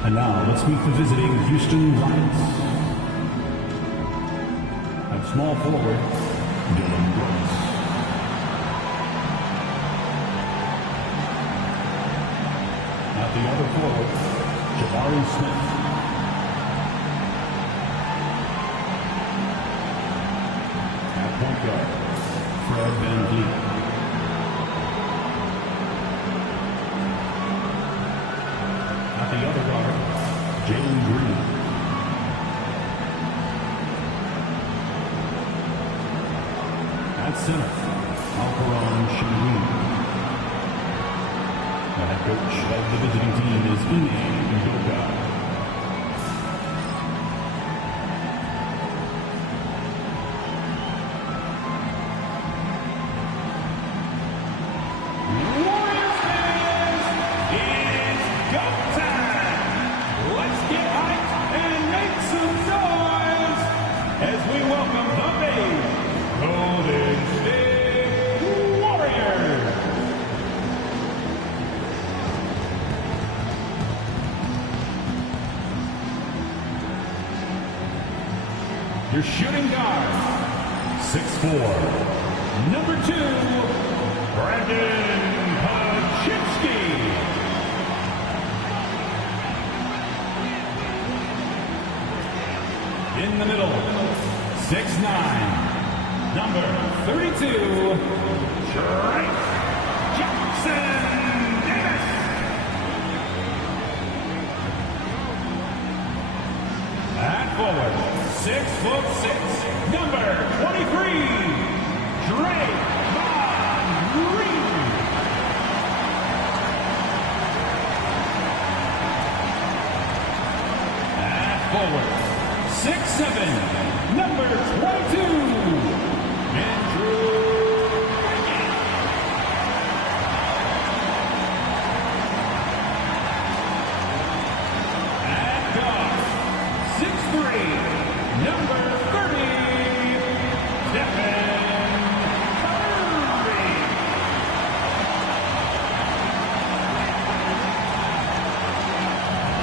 And now let's meet the visiting Houston Rockets. At small forward, Dylan Brooks. At the other forward, Jabari Smith. At point guard, Fred VanVleet. At the other guard, Jalen Green. At center, Alperon Shingun. The head coach of the visiting team is Ime Udoka. Warriors fans, it's go time! Let's get hyped and make some noise as we welcome the big Golden State Warriors! Your shooting guard, 6'4", number 2, Brandon Paczynski. In the middle, 6'9", number 32, Trey Jackson Davis. At forward, 6'6", number 23, Draymond Green. At forward, 6'7", number 22, Andrew Wiggins. At guard, 6'3", number 30, Stephen Curry.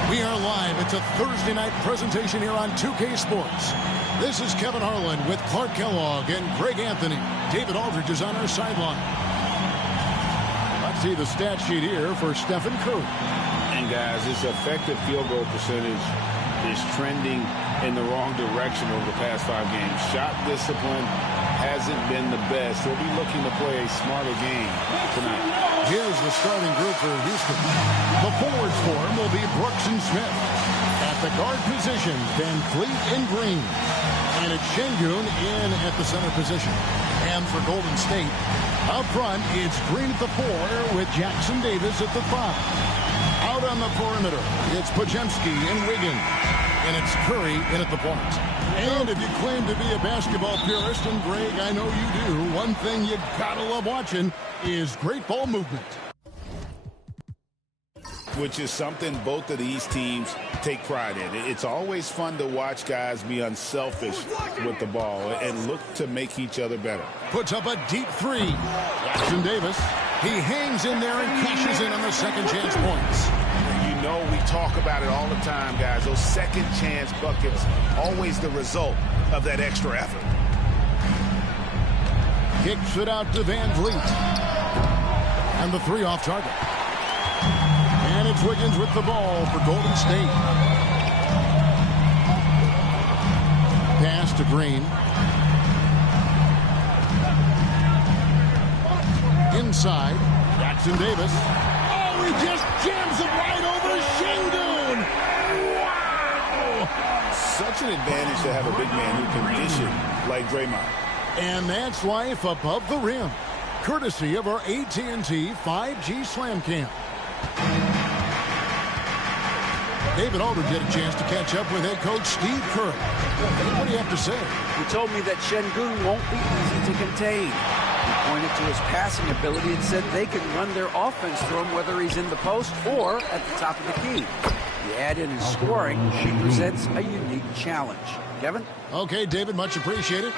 We are live. It's a Thursday night presentation here on 2K Sports. This is Kevin Harlan with Clark Kellogg and Greg Anthony. David Aldridge is on our sideline. Let's see the stat sheet here for Stephen Curry. And guys, his effective field goal percentage is trending in the wrong direction over the past 5 games. Shot discipline hasn't been the best. He'll be looking to play a smarter game tonight. Here's the starting group for Houston. The forwards for him will be Brooks and Smith. At the guard position, VanVleet and Green. And it's Şengün in at the center position. And for Golden State, up front, it's Green at the 4 with Jackson Davis at the 5. Out on the perimeter, it's Paczynski and Wiggins. And it's Curry in at the point. And if you claim to be a basketball purist, and Greg, I know you do, one thing you gotta love watching is great ball movement. Which is something both of these teams take pride in. It's always fun to watch guys be unselfish with the ball and look to make each other better. Puts up a deep 3. Jackson Davis, he hangs in there and cashes in on the second chance points. You know we talk about it all the time, guys. Those second chance buckets, always the result of that extra effort. Kicks it out to VanVleet. And the 3 off target. And it's Wiggins with the ball for Golden State. Pass to Green. Inside, Jackson Davis. Oh, he just jams it right over Şengün. Wow! Such an advantage to have a big man who can dish it like Draymond. And that's life above the rim, courtesy of our AT&T 5G Slam Cam. David Aldridge had a chance to catch up with head coach Steve Kerr. What do you have to say? He told me that Şengün won't be easy to contain. He pointed to his passing ability and said they can run their offense through him whether he's in the post or at the top of the key. You add in his scoring, he presents a unique challenge. Kevin? Okay, David, much appreciated.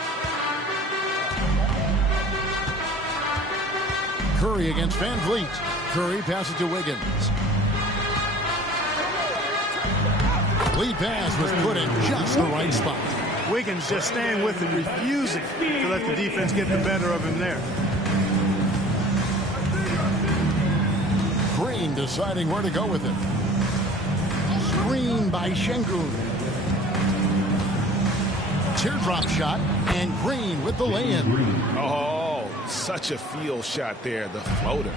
Curry against VanVleet. Curry passes to Wiggins. Lead pass was put in just the right spot. Wiggins just staying with it, refusing to let the defense get the better of him there. Green deciding where to go with it. Screen by Şengün. Teardrop shot, and Green with the lay-in. Oh, such a field shot there, the floater.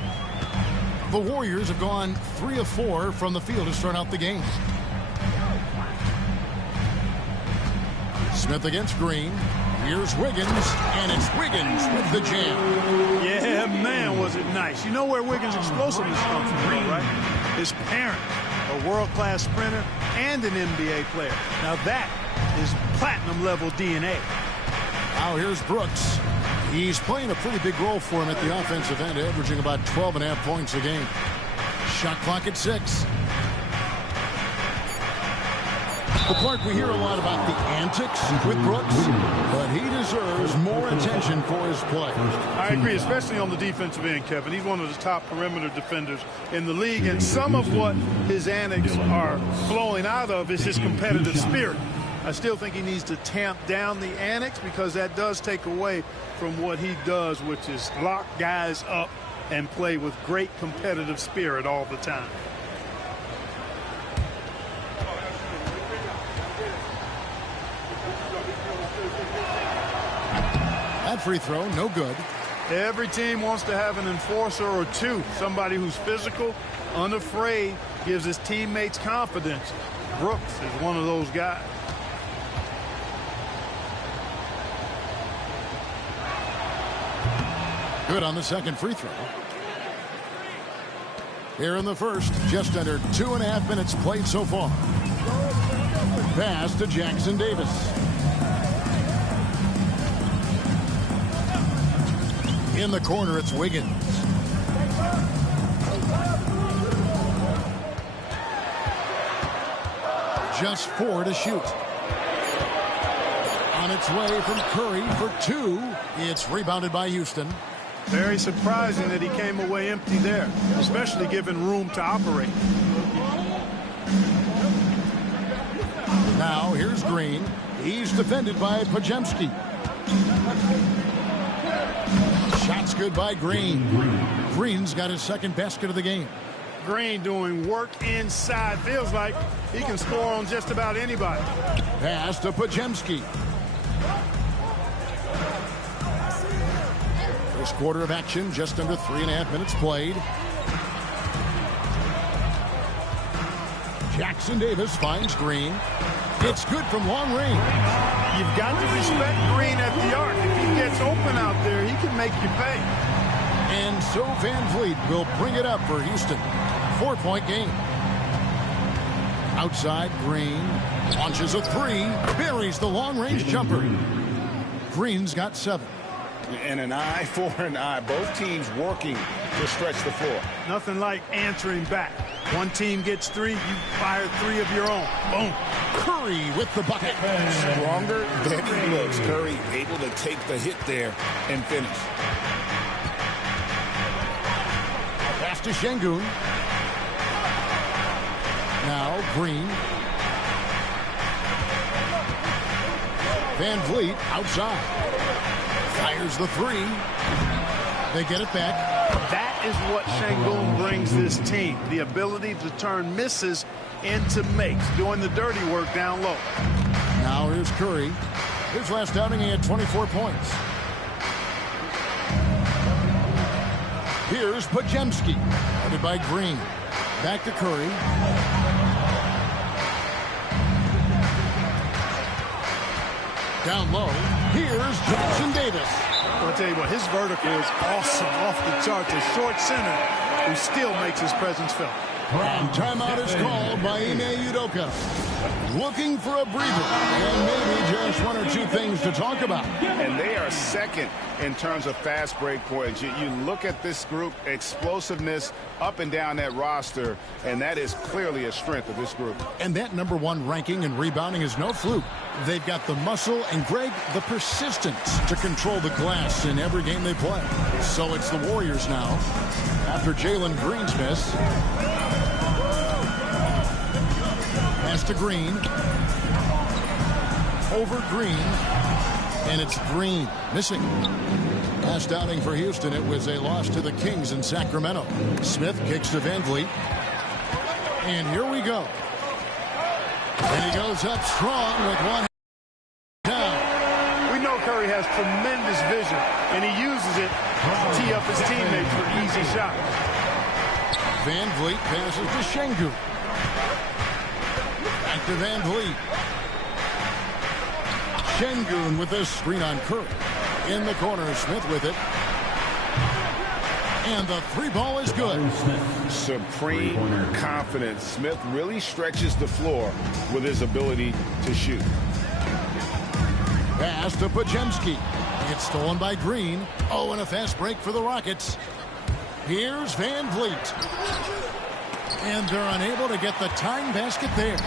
The Warriors have gone 3 of 4 from the field to start out the game. Smith against Green. Here's Wiggins, and it's Wiggins with the jam. Yeah, man, was it nice. You know where Wiggins' explosiveness comes from, right? His parent, a world-class sprinter and an NBA player. Now that is platinum-level DNA. Now here's Brooks. He's playing a pretty big role for him at the offensive end, averaging about 12.5 points a game. Shot clock at 6. Well, Clark, we hear a lot about the antics with Brooks, but he deserves more attention for his play. I agree, especially on the defensive end, Kevin. He's one of the top perimeter defenders in the league, and some of what his antics are flowing out of is his competitive spirit. I still think he needs to tamp down the antics because that does take away from what he does, which is lock guys up and play with great competitive spirit all the time. That free throw, no good. Every team wants to have an enforcer or two, somebody who's physical, unafraid, gives his teammates confidence. Brooks is one of those guys. Good on the second free throw. Here in the first, just under 2.5 minutes played so far. Pass to Jackson Davis. In the corner, it's Wiggins. Just 4 to shoot. On its way from Curry for 2. It's rebounded by Houston. Very surprising that he came away empty there, especially given room to operate. Now here's Green. He's defended by Pajemski. Shots good by Green. Green's got his second basket of the game. Green doing work inside. Feels like he can score on just about anybody. Pass to Pajemski. First quarter of action, just under 3.5 minutes played. Jackson Davis finds Green. It's good from long range. You've got to respect Green at the arc. If he gets open out there, he can make you pay. And so Van Vliet will bring it up for Houston. 4-point game. Outside, Green launches a 3, buries the long-range jumper. Green's got 7. And an eye for an eye. Both teams working to stretch the floor. Nothing like answering back. One team gets 3, you fire 3 of your own. Boom. Curry with the bucket. Stronger than he looks. Curry able to take the hit there and finish. Pass to Şengün. Now Green. Van Vliet outside. Fires the 3. They get it back. That is what Şengün brings this team. The ability to turn misses into makes. Doing the dirty work down low. Now here's Curry. His last outing, he had 24 points. Here's Pajemski. Guarded by Green. Back to Curry. Down low. Here's Jackson Davis. I'll tell you what, his vertical is awesome, off the charts. A short center who still makes his presence felt. And timeout is called by Ime Udoka. Looking for a breather and maybe just 1 or 2 things to talk about. And they are second in terms of fast break points. You look at this group, explosiveness up and down that roster, and that is clearly a strength of this group. And that #1 ranking in rebounding is no fluke. They've got the muscle and, Greg, the persistence to control the glass in every game they play. So it's the Warriors now. After Jalen Green's miss. Pass to Green. Over Green. And it's Green missing. Last outing for Houston, it was a loss to the Kings in Sacramento. Smith kicks to Van Vliet. And here we go. And he goes up strong with one down. We know Curry has tremendous vision, and he uses it to tee up his teammates for easy shots. Van Vliet passes to Şengün. Back to Van Vliet. Şengün with this screen on Curry. In the corner, Smith with it. And the three ball is good. Supreme confidence. Smith really stretches the floor with his ability to shoot. Pass to Podziemski. It's stolen by Green. Oh, and a fast break for the Rockets. Here's Van Vliet. And they're unable to get the tying basket there.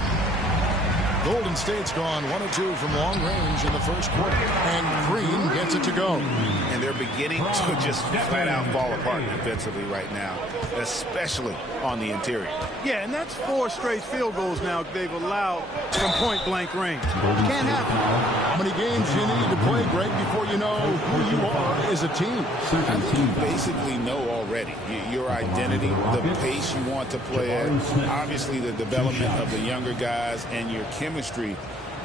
Golden State's gone 1 of 2 from long range in the first quarter. And Green gets it to go. And they're beginning to just flat out fall apart defensively right now, especially on the interior. Yeah, and that's 4 straight field goals now they've allowed from point-blank range. Can't happen. How many games do you need to play, Greg, before you know who you are as a team? I think you basically know already your identity, the pace you want to play at, obviously the development of the younger guys, and your chemistry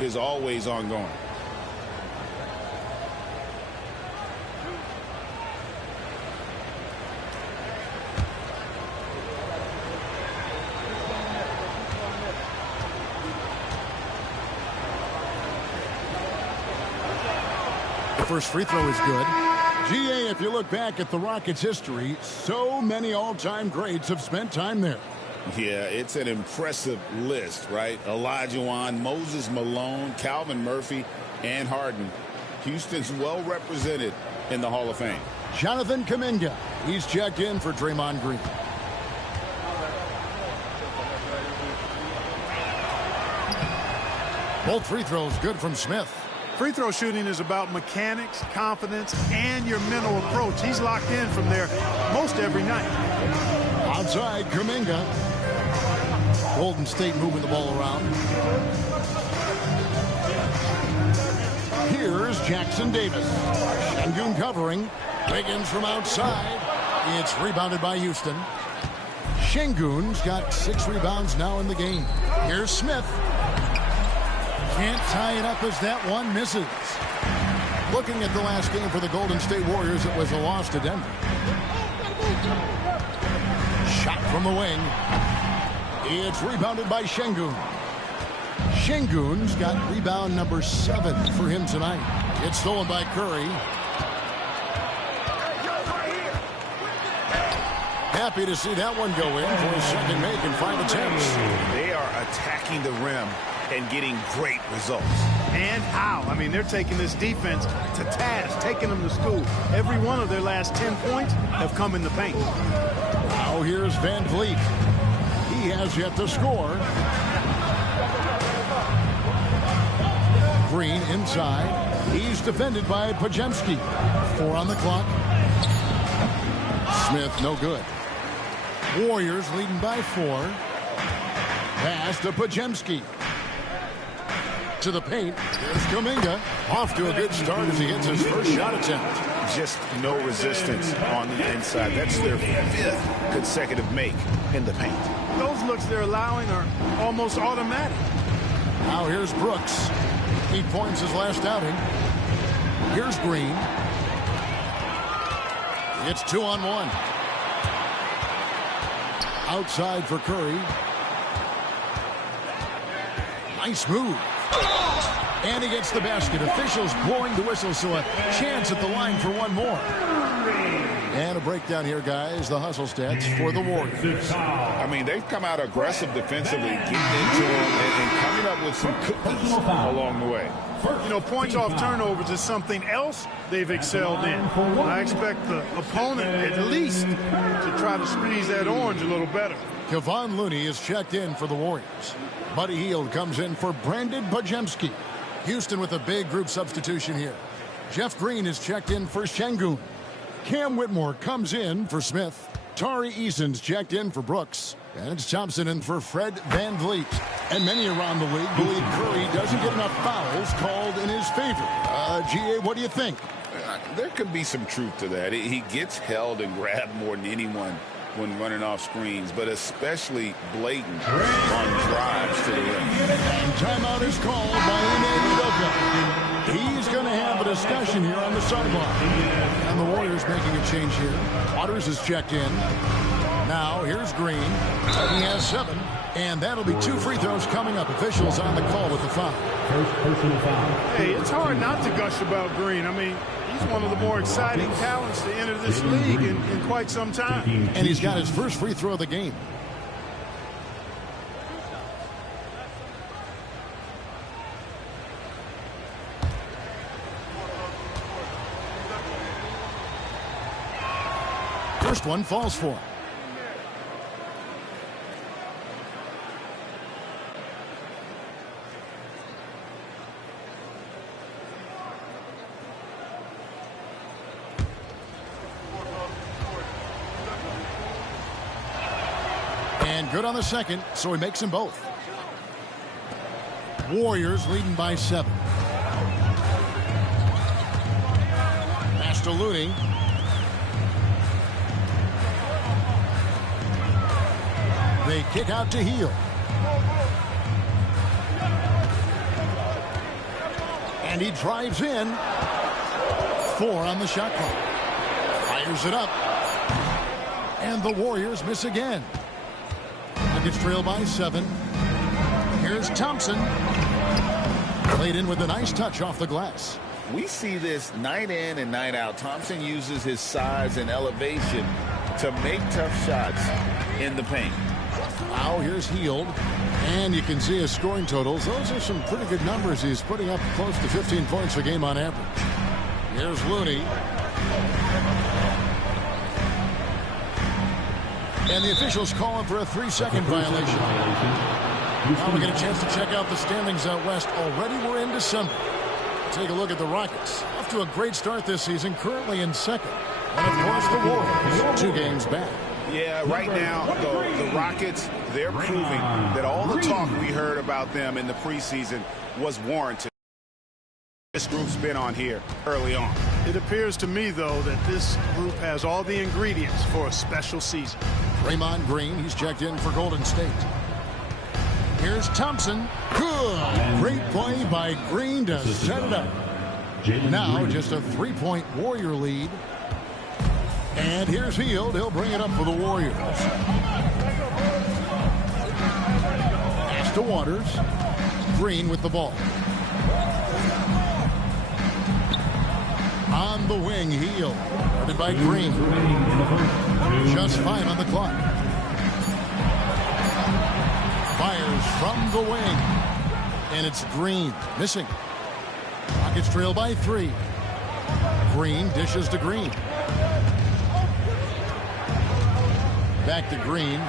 is always ongoing. The first free throw is good. GA, if you look back at the Rockets' history, so many all-time greats have spent time there. Yeah, it's an impressive list, right? Olajuwon, Moses Malone, Calvin Murphy, and Harden. Houston's well represented in the Hall of Fame. Jonathan Kuminga, he's checked in for Draymond Green. Both free throws good from Smith. Free throw shooting is about mechanics, confidence, and your mental approach. He's locked in from there most every night. Outside, Kuminga. Golden State moving the ball around. Here's Jackson Davis. Şengün covering. Wiggins from outside. It's rebounded by Houston. Şengün's got 6 rebounds now in the game. Here's Smith. Can't tie it up as that one misses. Looking at the last game for the Golden State Warriors, it was a loss to Denver. Shot from the wing. It's rebounded by Şengün. Şengün's got rebound number 7 for him tonight. It's stolen by Curry. Happy to see that one go in for his second make in 5 attempts. They are attacking the rim and getting great results. And how? I mean, they're taking this defense to task, taking them to school. Every one of their last 10 points have come in the paint. Now here's Van Vliet. He has yet to score. Green inside. He's defended by Podziemski. 4 on the clock. Smith, no good. Warriors leading by 4. Pass to Podziemski. To the paint. Here's Kuminga. Off to a good start as he gets his first shot attempt. Just no resistance on the inside. That's their 5th consecutive make in the paint. Those looks they're allowing are almost automatic. Now here's Brooks. 8 points his last outing. Here's Green. It's 2-on-1. Outside for Curry. Nice move. And he gets the basket. Officials blowing the whistle, so a chance at the line for one more. And a breakdown here, guys. The hustle stats for the Warriors. I mean, they've come out aggressive defensively, getting into them and coming up with some cookies along the way. You know, points off turnovers is something else they've excelled in. I expect the opponent at least to try to squeeze that orange a little better. Kevon Looney is checked in for the Warriors. Buddy Hield comes in for Brandon Podziemski. Houston with a big group substitution here. Jeff Green is checked in for Şengün. Cam Whitmore comes in for Smith. Tari Eason's checked in for Brooks. And it's Thompson in for Fred VanVleet. And many around the league believe Curry doesn't get enough fouls called in his favor. GA, what do you think? There could be some truth to that. He gets held and grabbed more than anyone when running off screens, but especially blatant on drives to the rim. And timeout is called by Ime Udoka. He's going to have a discussion here on the sideline. And the Warriors making a change here. Waters is checked in. Now here's Green. He has 7. And that'll be 2 free throws coming up. Officials on the call with the foul. First personal foul. Hey, it's hard not to gush about Green. I mean, he's one of the more exciting talents to enter this league in quite some time. And he's got his first free throw of the game. First one falls for him. And good on the second, so he makes them both. Warriors leading by 7. Pass to Looney. They kick out to Heel. And he drives in. 4 on the shot clock. Fires it up. And the Warriors miss again. Nuggets trail by 7. Here's Thompson. Played in with a nice touch off the glass. We see this night in and night out. Thompson uses his size and elevation to make tough shots in the paint. Now here's Hield. And you can see his scoring totals. Those are some pretty good numbers. He's putting up close to 15 points a game on average. Here's Looney. And the officials calling for a 3-second violation. Now we get a chance to check out the standings out west. Already we're in December. Take a look at the Rockets. Off to a great start this season, currently in second. And of course the Warriors, 2 games back. Yeah, right now, the Rockets, they're proving that all the talk we heard about them in the preseason was warranted. This group's been on here early on. It appears to me, though, that this group has all the ingredients for a special season. Draymond Green, he's checked in for Golden State. Here's Thompson. Good. Great play by Green to set it up. Now just a 3-point Warrior lead. And here's Hield. He'll bring it up for the Warriors. Pass to Waters. Green with the ball. On the wing, Hield. Guarded by Green. Just 5 on the clock. Fires from the wing. And it's Green. Missing. Rockets trail by 3. Green dishes to Green. Back to Green.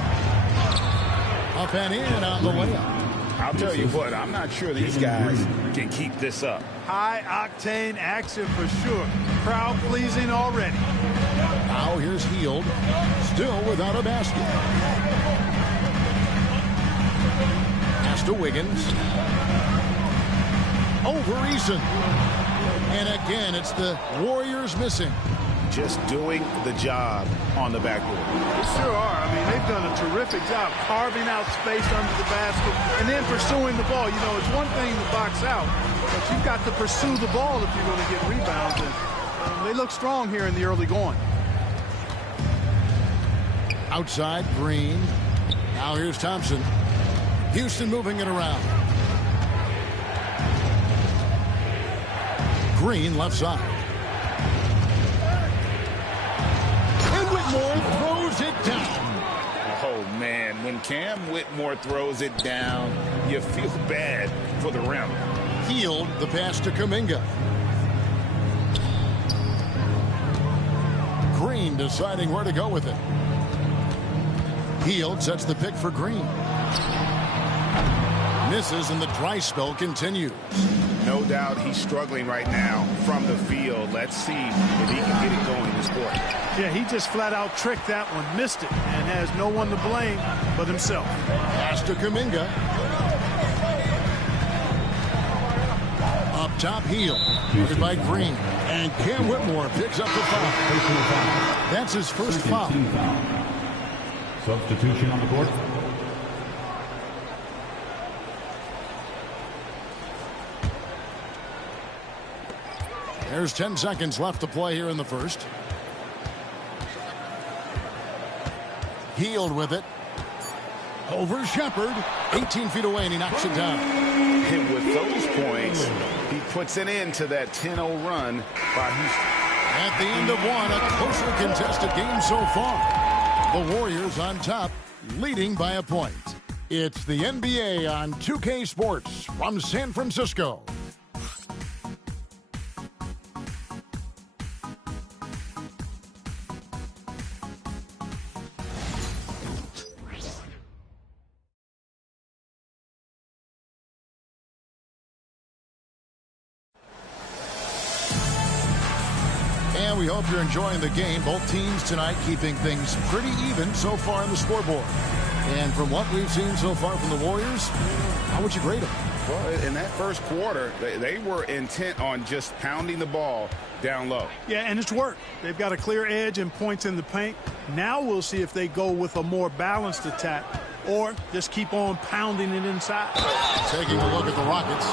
Up and in on the layup. I'll tell you what, I'm not sure these guys can keep this up. High-octane action for sure. Crowd pleasing already. Now here's Hield. Still without a basket. Pass to Wiggins. Over Eason. And again, it's the Warriors missing. Just doing the job on the backboard. They sure are. I mean, they've done a terrific job carving out space under the basket and then pursuing the ball. You know, it's one thing to box out, but you've got to pursue the ball if you're going to get rebounds. And they look strong here in the early going. Outside, Green. Now here's Thompson. Houston moving it around. Green left side. Whitmore throws it down. Oh, man, when Cam Whitmore throws it down, you feel bad for the rim. Hield the pass to Kuminga. Green deciding where to go with it. Hield sets the pick for Green. Misses and the dry spell continues. No doubt he's struggling right now from the field. Let's see if he can get it going this quarter. Yeah, he just flat out tricked that one, missed it, and has no one to blame but himself. Pass to Kuminga. Up top, Heel. Covered by Green. And Cam Whitmore picks up the foul. That's his first foul. Substitution on the court. There's 10 seconds left to play here in the first. Healed with it. Over Shepard. 18 feet away, and he knocks it down. And with those points, he puts an end to that 10-0 run by Houston. At the end of one, a closer contested game so far. The Warriors on top, leading by a point. It's the NBA on 2K Sports from San Francisco. And we hope you're enjoying the game. Both teams tonight keeping things pretty even so far on the scoreboard. And from what we've seen so far from the Warriors, how would you grade them? Well, in that first quarter, they were intent on just pounding the ball down low. Yeah, and it's worked. They've got a clear edge and points in the paint. Now we'll see if they go with a more balanced attack or just keep on pounding it inside. Taking a look at the Rockets.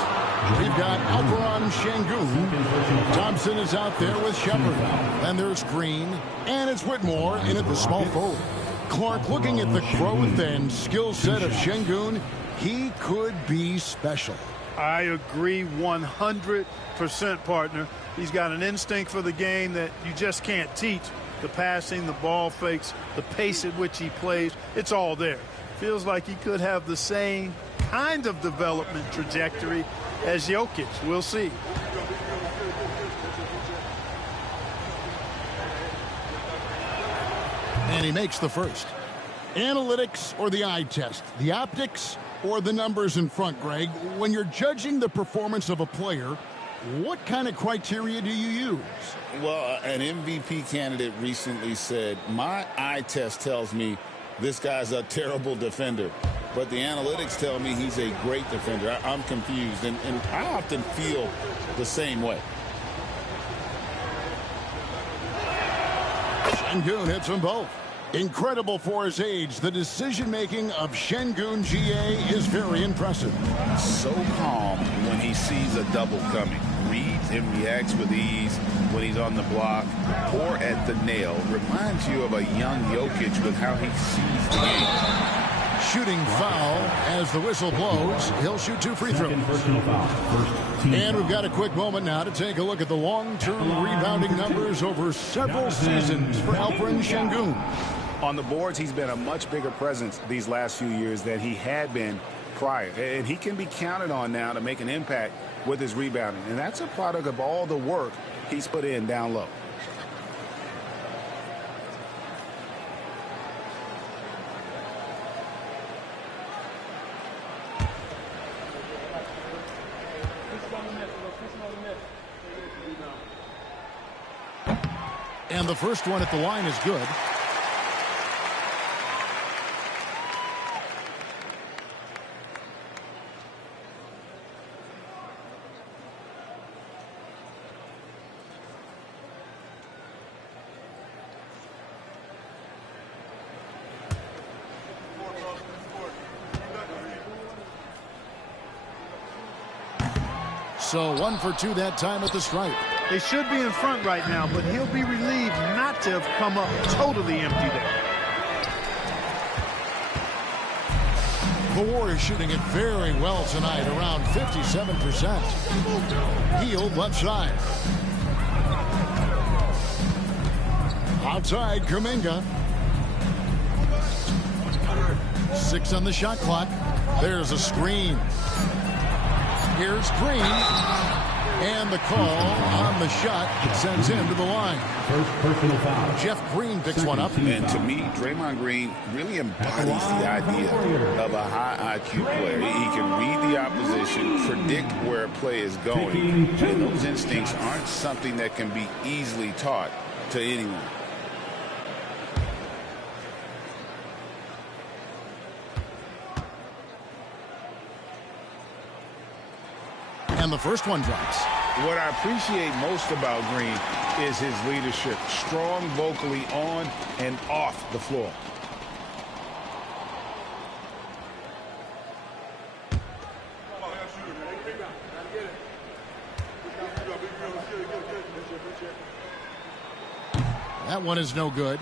We've got Alperon Şengün. Thompson is out there with Shepard. Then there's Green. And it's Whitmore in at the small forward. Clark looking at the growth and skill set of Şengün. He could be special. I agree 100%, partner. He's got an instinct for the game that you just can't teach. The passing, the ball fakes, the pace at which he plays, it's all there. Feels like he could have the same kind of development trajectory as Jokic. We'll see. And he makes the first. Analytics or the eye test? The optics or the numbers in front, Greg? When you're judging the performance of a player, what kind of criteria do you use? Well, an MVP candidate recently said, my eye test tells me this guy's a terrible defender, but the analytics tell me he's a great defender. I'm confused, and I often feel the same way. Şengün hits them both. Incredible for his age. The decision-making of Şengün GA is very impressive. So calm when he sees a double coming. Reads and reacts with ease when he's on the block or at the nail. Reminds you of a young Jokic with how he sees the game. Shooting foul as the whistle blows. He'll shoot 2 free throws. And we've got a quick moment now to take a look at the long-term rebounding numbers over several seasons for Alperon Şengün. On the boards, he's been a much bigger presence these last few years than he had been prior. And he can be counted on now to make an impact with his rebounding. And that's a product of all the work he's put in down low. And the first one at the line is good. So 1 for 2 that time at the stripe. They should be in front right now, but he'll be relieved not to have come up totally empty there. The Warriors shooting it very well tonight, around 57%. Healed left side. Outside, Kuminga. 6 on the shot clock. There's a screen. Here's Green. And the call on the shot that sends him to the line. First personal foul. Jeff Green picks one up. And to me, Draymond Green really embodies the idea of a high IQ player. He can read the opposition, predict where a play is going, and those instincts aren't something that can be easily taught to anyone. And the first one drops. What I appreciate most about Green is his leadership. Strong vocally on and off the floor. That one is no good.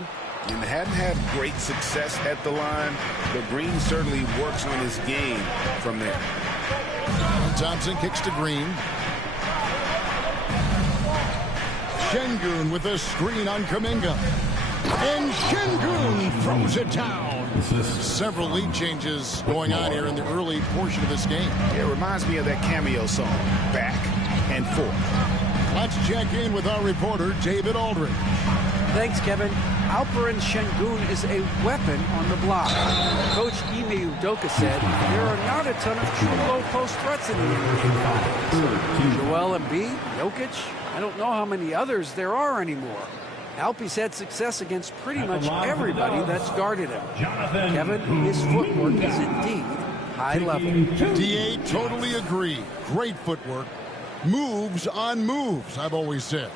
And hadn't had great success at the line, but Green certainly works on his game from there. Thompson kicks to Green. Şengün with a screen on Kuminga. And Şengün throws it down. Several lead changes going on here in the early portion of this game. It reminds me of that cameo song, Back and Forth. Let's check in with our reporter, David Aldridge. Thanks, Kevin. Alperen Şengün is a weapon on the block. Coach Ime Udoka said there are not a ton of true low-post threats in the NBA. Joel Embiid, Jokic, I don't know how many others there are anymore. Alpe's had success against pretty much everybody that's guarded him. Kevin, his footwork is indeed high level. DA, totally agree. Great footwork. Moves on moves, I've always said.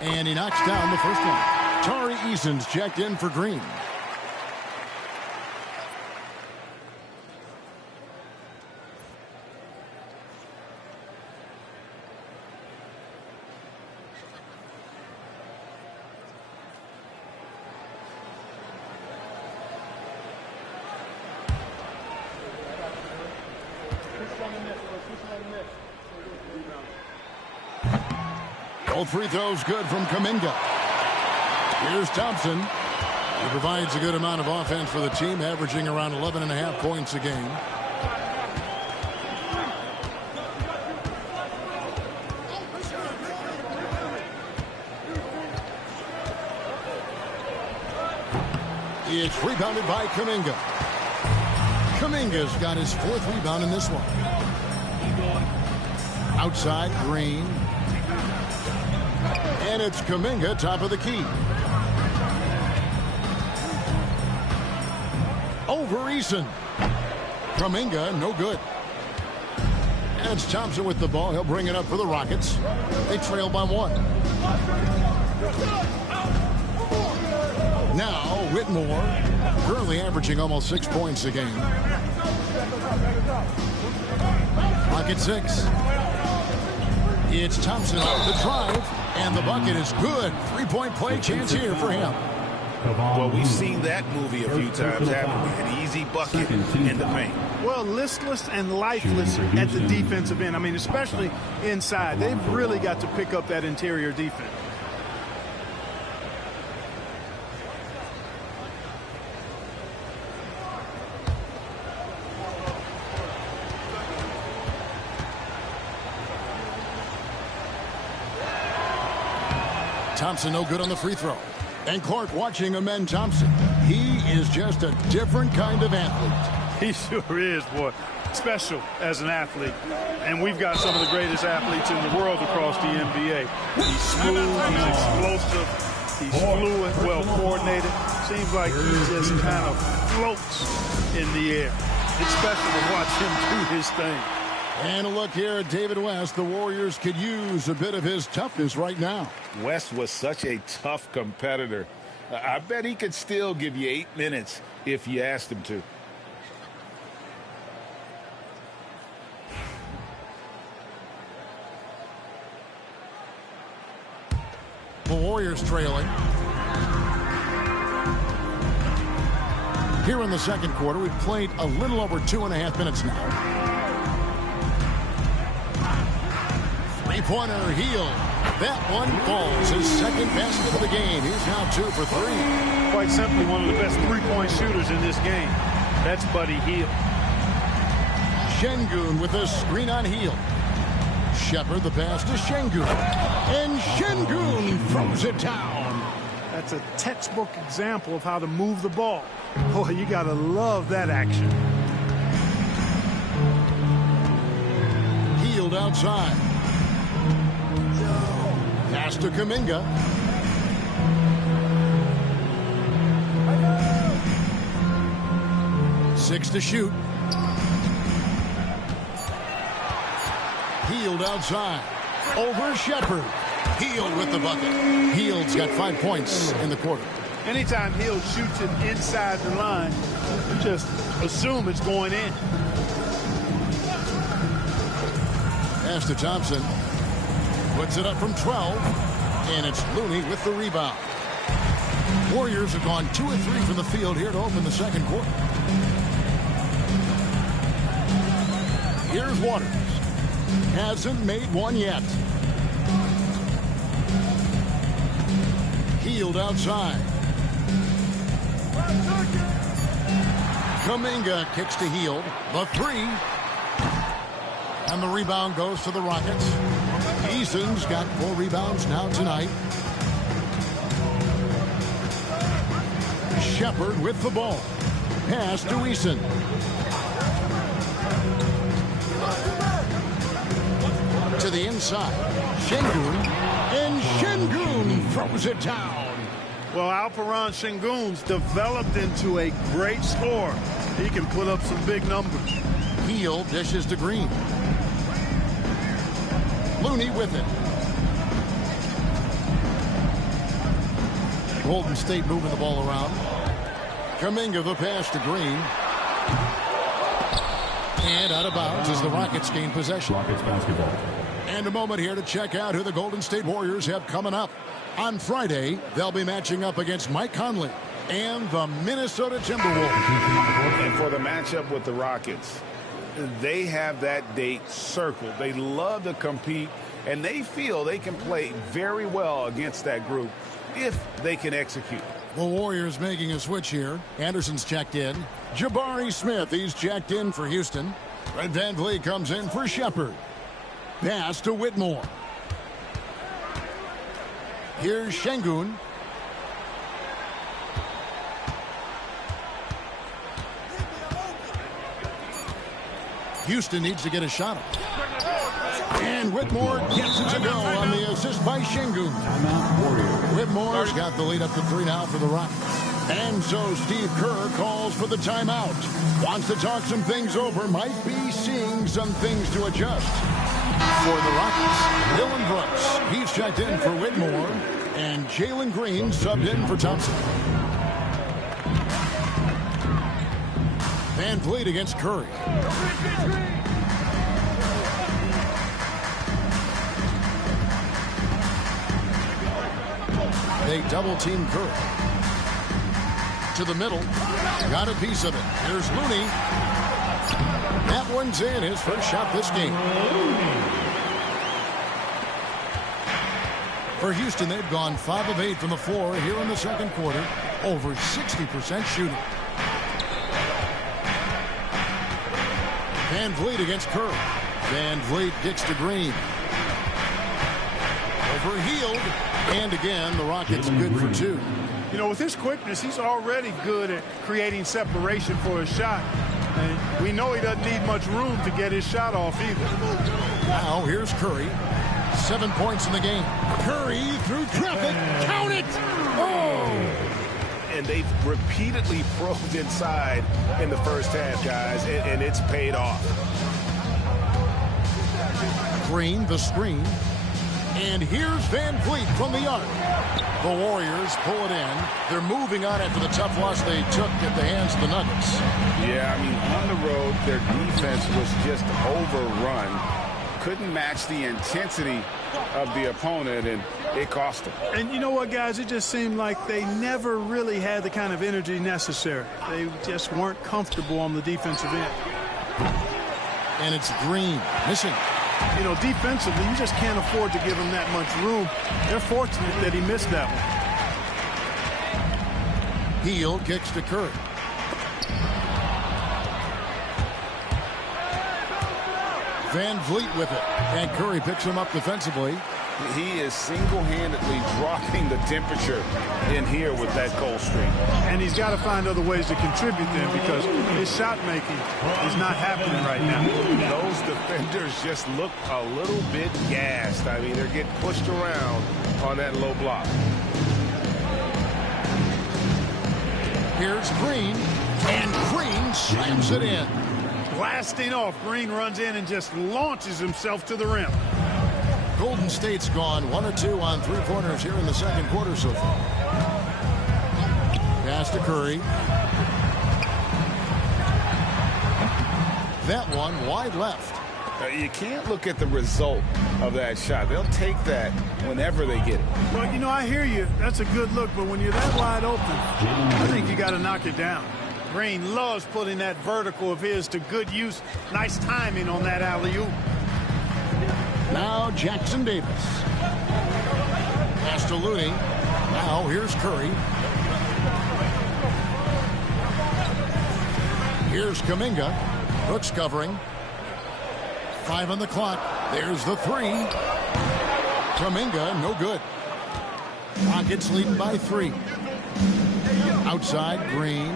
And he knocks down the first one. Tari Eason's checked in for Green. Both free throws good from Kuminga. Here's Thompson. He provides a good amount of offense for the team, averaging around 11.5 points a game. It's rebounded by Kuminga. Kuminga's got his fourth rebound in this one. Outside, Green. And it's Kuminga, top of the key. Over Eason. Kuminga, no good. And it's Thompson with the ball. He'll bring it up for the Rockets. They trail by one. Now, Whitmore, currently averaging almost 6 points a game. Clock at 6. It's Thompson off the drive. And the bucket is good. Three-point play chance here for him. Well, we've seen that movie a few times, haven't we? An easy bucket in the paint. Well, listless and lifeless at the defensive end. I mean, especially inside. They've really got to pick up that interior defense. Thompson no good on the free throw. And Clark watching amend Thompson. He is just a different kind of athlete. He sure is, boy. Special as an athlete. And we've got some of the greatest athletes in the world across the NBA. He's smooth, he's explosive, he's fluid, well coordinated. Seems like he just kind of floats in the air. It's special to watch him do his thing. And a look here at David West. The Warriors could use a bit of his toughness right now. West was such a tough competitor. I bet he could still give you 8 minutes if you asked him to. The Warriors trailing. Here in the second quarter, we've played a little over 2.5 minutes now. Three-pointer, Hield. That one falls. His second basket of the game. He's now 2 for 3. Quite simply, one of the best three-point shooters in this game. That's Buddy Hield. Şengün with a screen on Hield. Shepard the pass to Şengün. And Şengün throws it down. That's a textbook example of how to move the ball. Boy, you got to love that action. Hield outside. Pass to Kuminga. Six to shoot. Hield outside. Over Shepard. Hield with the bucket. Hield's got 5 points in the quarter. Anytime Hield shoots it inside the line, you just assume it's going in. Pass to Thompson. Puts it up from 12. And it's Looney with the rebound. Warriors have gone 2 of 3 from the field here to open the second quarter. Here's Waters. Hasn't made one yet. Hield outside. Kuminga kicks to Hield. The three. And the rebound goes to the Rockets. Eason's got 4 rebounds now tonight. Shepard with the ball. Pass to Eason. To the inside. Şengün. And Şengün throws it down. Well, Alperen Şengün's developed into a great scorer. He can put up some big numbers. Hield dishes to Green. Looney with it. Golden State moving the ball around. Kuminga the pass to Green. And out of bounds as the Rockets gain possession. Rockets basketball. And a moment here to check out who the Golden State Warriors have coming up. On Friday, they'll be matching up against Mike Conley and the Minnesota Timberwolves. And for the matchup with the Rockets, they have that date circled. They love to compete, and they feel they can play very well against that group if they can execute. The Warriors making a switch here. Anderson's checked in. Jabari Smith, he's checked in for Houston. Red Van Vliet comes in for Shepard. Pass to Whitmore. Here's Şengün. Houston needs to get a shot up. And Whitmore gets it to go on the assist by Şengün. Whitmore's got the lead up to 3 now for the Rockets. And so Steve Kerr calls for the timeout. Wants to talk some things over. Might be seeing some things to adjust. For the Rockets, Dylan Brooks. He's checked in for Whitmore. And Jalen Green subbed in for Thompson. Van Vliet against Curry. They double-team Curry. To the middle. Got a piece of it. Here's Looney. That one's in. His first shot this game. For Houston, they've gone 5 of 8 from the floor here in the second quarter. Over 60% shooting. Van Vliet against Curry. Van Vliet kicks to Green. Over Hield. And again, the Rockets good for 2. You know, with his quickness, he's already good at creating separation for his shot. And we know he doesn't need much room to get his shot off either. Now here's Curry. 7 points in the game. Curry through traffic. Count it! Oh! And they've repeatedly probed inside in the first half, guys, and it's paid off. Green, the screen. And here's Van Vliet from the arc. The Warriors pull it in. They're moving on after the tough loss they took at the hands of the Nuggets. Yeah, I mean, on the road, their defense was just overrun. couldn't match the intensity of the opponent, and it cost them. And you know what, guys? It just seemed like they never really had the kind of energy necessary. They just weren't comfortable on the defensive end. And it's Green missing. You know, defensively, you just can't afford to give him that much room. They're fortunate that he missed that one. Heel kicks to Curry. Van Vliet with it. And Curry picks him up defensively. He is single-handedly dropping the temperature in here with that cold streak. And he's got to find other ways to contribute then, because his shot making is not happening right now. Those defenders just look a little bit gassed. I mean, they're getting pushed around on that low block. Here's Green, and Green slams it in. Blasting off, Green runs in and just launches himself to the rim. Golden State's gone 1 of 2 on three-pointers here in the second quarter so far. Pass to Curry. That one wide left. You can't look at the result of that shot. They'll take that whenever they get it. Well, you know, I hear you. That's a good look, but when you're that wide open, I think you got to knock it down. Green loves putting that vertical of his to good use. Nice timing on that alley-oop. Now Jackson Davis. Pass to Looney. Now here's Curry. Here's Kuminga. Brooks covering. 5 on the clock. There's the 3. Kuminga, no good. Rockets leading by 3. Outside, Green.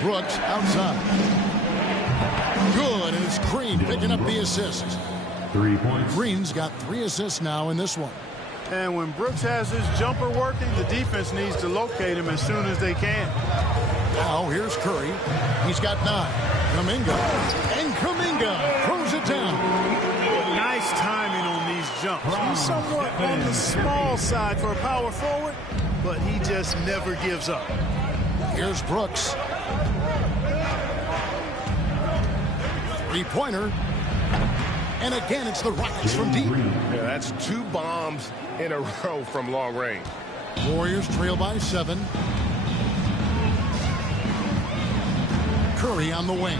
Brooks outside. Good, and it's Green picking up the assist. 3 points. Green's got 3 assists now in this one. And when Brooks has his jumper working, the defense needs to locate him as soon as they can. Now here's Curry. He's got 9. Kuminga. And Kuminga throws it down. Nice timing on these jumps. He's somewhat on the small side for a power forward, but he just never gives up. Here's Brooks. 3-pointer. And again, it's the Rockets from deep. Yeah, that's 2 bombs in a row from long range. Warriors trail by 7. Curry on the wing.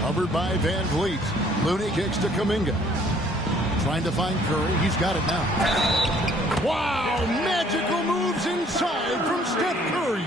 Covered by Van Vliet. Looney kicks to Kuminga. Trying to find Curry. He's got it now. Wow! Magical moves inside from Steph Curry.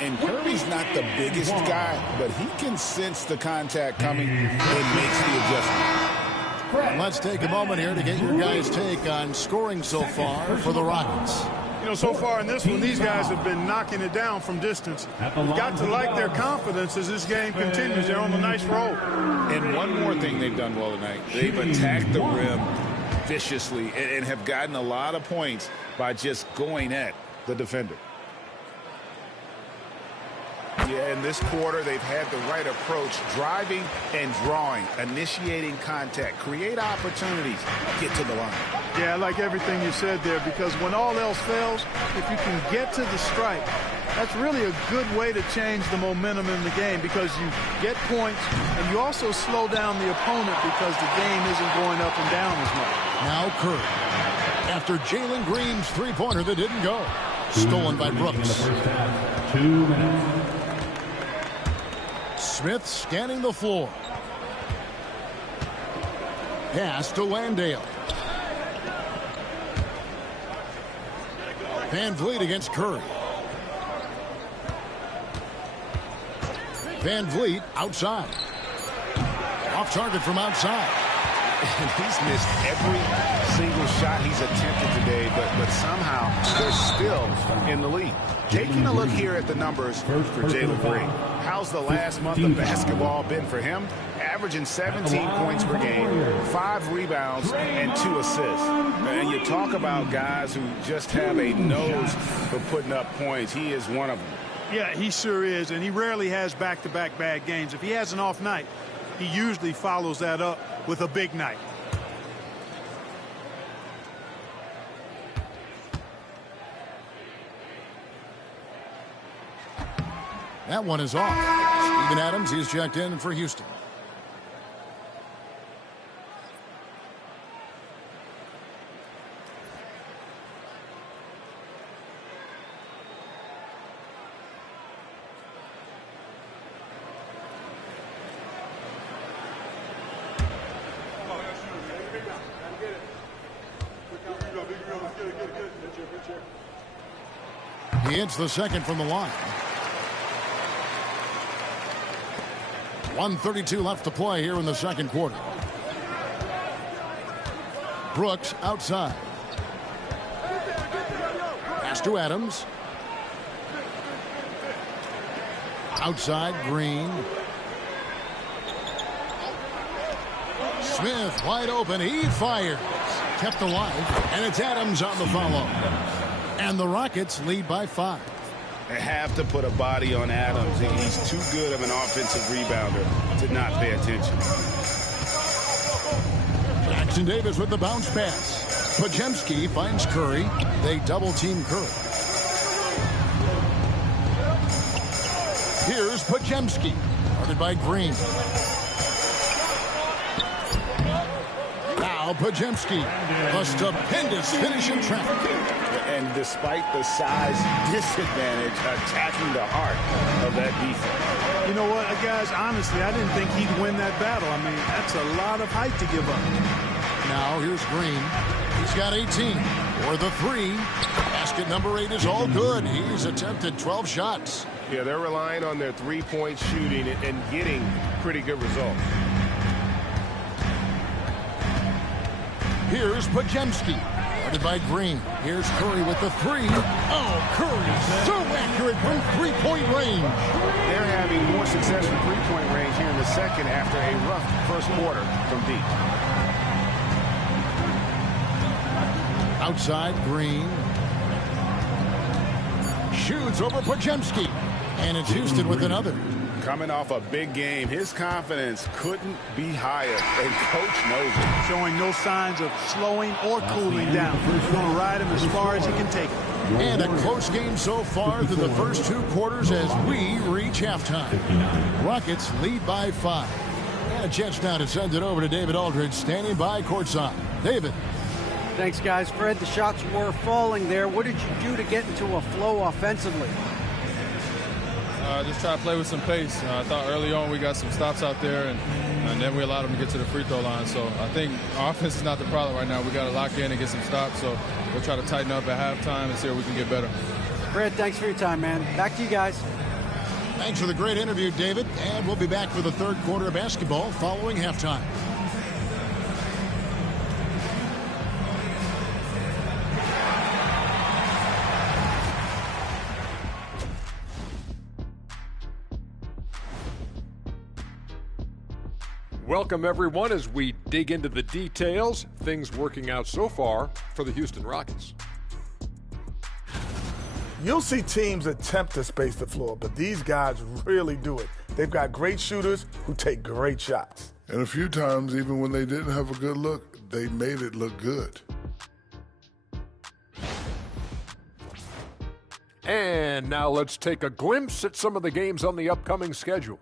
And Curry's not the biggest guy, but he can sense the contact coming and makes the adjustment. Let's take a moment here to get your guys' take on scoring so far for the Rockets. You know, so far in this one, these guys have been knocking it down from distance. You've got to like their confidence as this game continues. They're on a nice roll. And one more thing they've done well tonight. They've attacked the rim viciously and have gotten a lot of points by just going at the defender. Yeah, in this quarter, they've had the right approach, driving and drawing, initiating contact, create opportunities, get to the line. Yeah, I like everything you said there, because when all else fails, if you can get to the stripe, that's really a good way to change the momentum in the game, because you get points and you also slow down the opponent because the game isn't going up and down as much. Now Curry. After Jalen Green's 3-pointer that didn't go. Stolen by Brooks. 2 minutes. Smith scanning the floor. Pass to Landale. Van Vliet against Curry. Van Vliet outside. Off target from outside. And he's missed every single shot he's attempted today, but somehow they're still in the lead. Taking a look here at the numbers for Jalen Green. How's the last month of basketball been for him? Averaging 17 points per game, 5 rebounds, and 2 assists. And you talk about guys who just have a nose for putting up points. He is one of them. Yeah, he sure is, and he rarely has back-to-back bad games. If he has an off night, he usually follows that up with a big night. That one is off. Steven Adams is checked in for Houston. He hits the second from the line. 1:32 left to play here in the second quarter. Brooks outside. Pass to Adams. Outside, Green. Smith wide open. He fires. Kept alive. And it's Adams on the follow. And the Rockets lead by 5. They have to put a body on Adams. He's too good of an offensive rebounder to not pay attention. Jackson Davis with the bounce pass. Podziemski finds Curry. They double-team Curry. Here's Podziemski. Guarded by Green. Now Podziemski. A stupendous finish in traffic. And despite the size disadvantage, attacking the heart of that defense. You know what, guys, honestly, I didn't think he'd win that battle. I mean, that's a lot of height to give up. Now here's Green. He's got 18 for the 3. Basket number 8 is all good. He's attempted 12 shots. Yeah, they're relying on their three-point shooting and getting pretty good results. Here's Podziemski. Guarded by Green. Here's Curry with the 3. Oh, Curry so accurate from three-point range. They're having more success from three-point range here in the second after a rough first quarter from deep. Outside, Green. Shoots over Podziemski. And it's Houston with another. Coming off a big game, his confidence couldn't be higher, and coach knows it. Showing no signs of slowing or cooling down. He's going to ride him as far as he can take it. And a close game so far through the first 2 quarters as we reach halftime. Rockets lead by 5. And a chance now to send it over to David Aldridge, standing by courtside. David. Thanks, guys. Fred, the shots were falling there. What did you do to get into a flow offensively? Just try to play with some pace. I thought early on we got some stops out there, and then we allowed them to get to the free throw line. So I think our offense is not the problem right now. We got to lock in and get some stops. So we'll try to tighten up at halftime and see if we can get better. Fred, thanks for your time, man. Back to you guys. Thanks for the great interview, David. And we'll be back for the third quarter of basketball following halftime. Welcome, everyone, as we dig into the details. Things working out so far for the Houston Rockets. You'll see teams attempt to space the floor, but these guys really do it. They've got great shooters who take great shots. And a few times, even when they didn't have a good look, they made it look good. And now let's take a glimpse at some of the games on the upcoming schedule.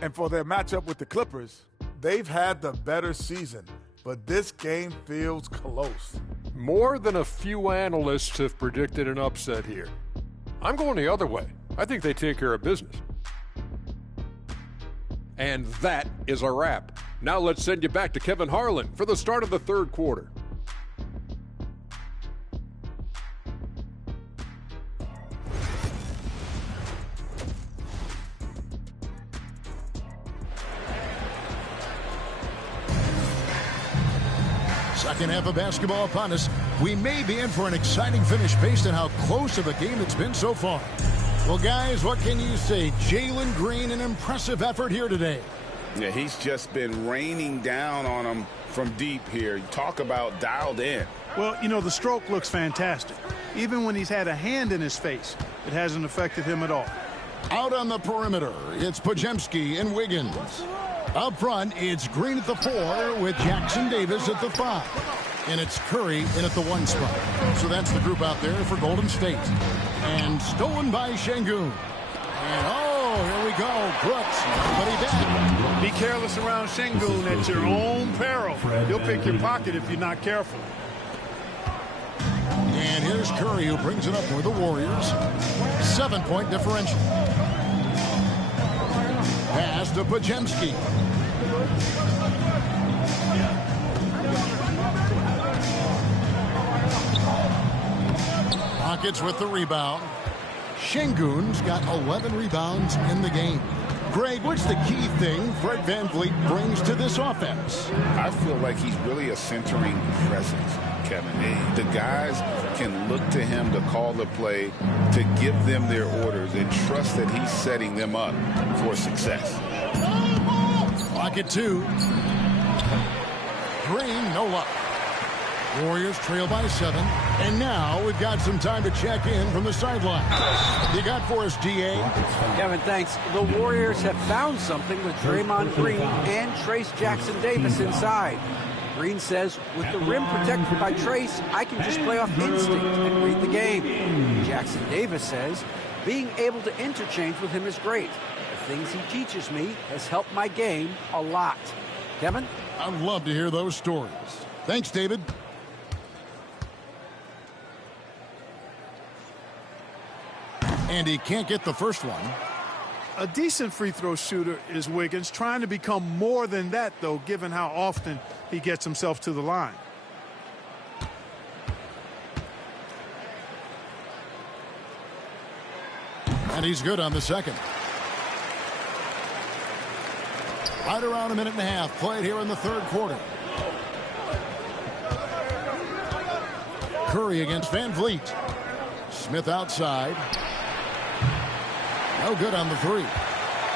And for their matchup with the Clippers, they've had the better season, but this game feels close. More than a few analysts have predicted an upset here. I'm going the other way. I think they take care of business. And that is a wrap. Now let's send you back to Kevin Harlan for the start of the third quarter. Second half of basketball upon us. We may be in for an exciting finish based on how close of a game it's been so far. Well, guys, what can you say? Jalen Green, an impressive effort here today. Yeah, he's just been raining down on them from deep here. Talk about dialed in. Well, you know, the stroke looks fantastic. Even when he's had a hand in his face, it hasn't affected him at all. Out on the perimeter, it's Podziemski and Wiggins. Up front, it's Green at the 4 with Jackson Davis at the 5. And it's Curry in at the 1 spot. So that's the group out there for Golden State. And stolen by Şengün. And here we go. Brooks, nobody back. Be careless around Şengün at your own peril. He'll pick your pocket if you're not careful. And here's Curry, who brings it up for the Warriors. 7-point differential. Pass to Pajemski. Rockets with the rebound. Şengün's got 11 rebounds in the game. Greg, what's the key thing Fred VanVleet brings to this offense? I feel like he's really a centering presence, Kevin. The guys can look to him to call the play, to give them their orders, and trust that he's setting them up for success. Rocket 2. Green, no luck. Warriors trail by 7. And now we've got some time to check in from the sideline. You got for us, DA? Kevin, thanks. The Warriors have found something with Draymond Green and Trace Jackson-Davis inside. Green says, with the rim protected by Trace, I can just play off instinct and read the game. Jackson-Davis says, being able to interchange with him is great. The things he teaches me has helped my game a lot. Kevin? I'd love to hear those stories. Thanks, David. And he can't get the first one. A decent free throw shooter is Wiggins, trying to become more than that, though, given how often he gets himself to the line. And he's good on the second. Right around a minute and a half played here in the third quarter. Curry against VanVleet. Smith outside. No good on the three.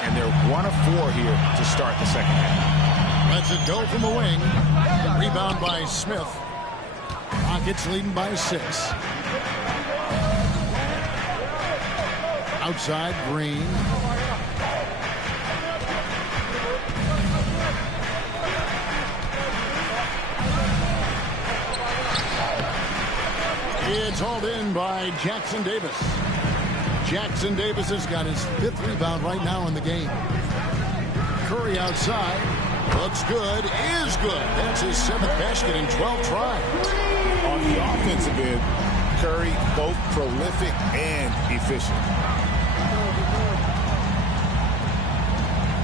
And they're 1 of 4 here to start the second half. Lets it go from the wing. Rebound by Smith. Rockets leading by 6. Outside, Green. It's hauled in by Jackson-Davis. Jackson-Davis has got his 5th rebound right now in the game. Curry outside. Looks good. Is good. That's his 7th basket in 12 tries. On the offensive end, Curry both prolific and efficient.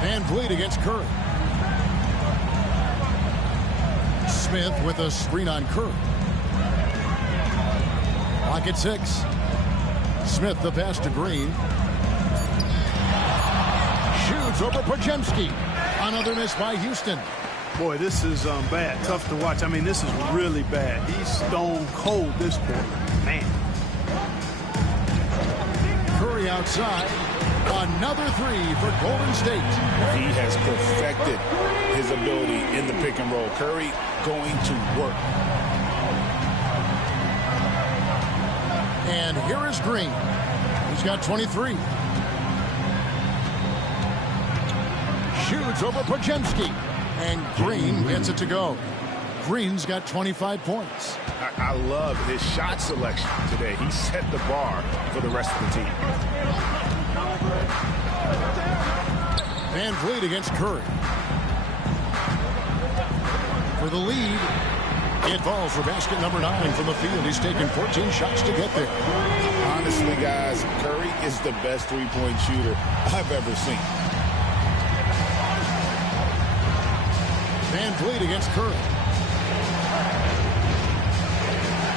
VanVleet against Curry. Smith with a screen on Curry. Rocket 6. Smith the pass to Green. Shoots over Pajemski. Another miss by Houston. Boy, this is bad. Tough to watch. I mean, this is really bad. He's stone cold this quarter. Man. Curry outside. Another 3 for Golden State. He has perfected his ability in the pick and roll. Curry going to work. And here is Green. He's got 23. Shoots over Pajemski. And Green gets it to go. Green's got 25 points. I love his shot selection today. He set the bar for the rest of the team. VanVleet against Curry. For the lead. It falls for basket number 9 from the field. He's taken 14 shots to get there. Honestly, guys, Curry is the best three-point shooter I've ever seen. VanVleet against Curry.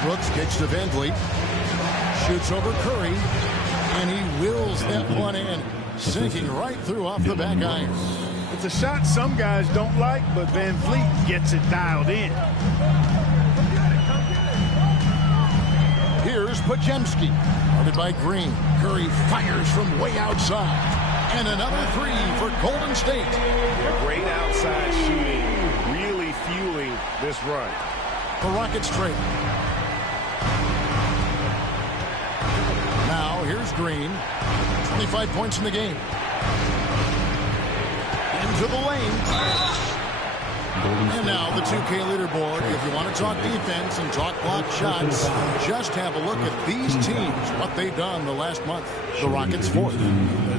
Brooks kicks to VanVleet. Shoots over Curry. And he wills that one in. Sinking right through off the back iron. It's a shot some guys don't like, but VanVleet gets it dialed in. Here's Pajemski. Guarded by Green. Curry fires from way outside. And another 3 for Golden State. Yeah, great outside shooting. Really fueling this run. The Rockets trail. Now here's Green. 25 points in the game. Into the lane. And now the 2K leaderboard. If you want to talk defense and talk block shots, just have a look at these teams, what they've done the last month. The Rockets fourth.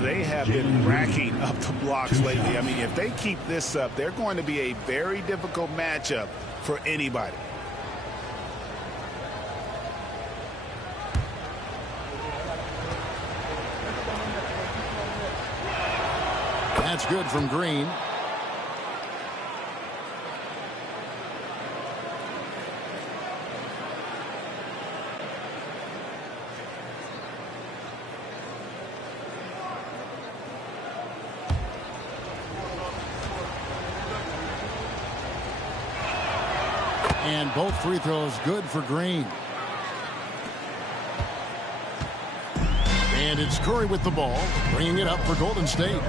They have been racking up the blocks lately. I mean, if they keep this up, they're going to be a very difficult matchup for anybody. That's good from Green. And both free throws good for Green. And it's Curry with the ball, bringing it up for Golden State.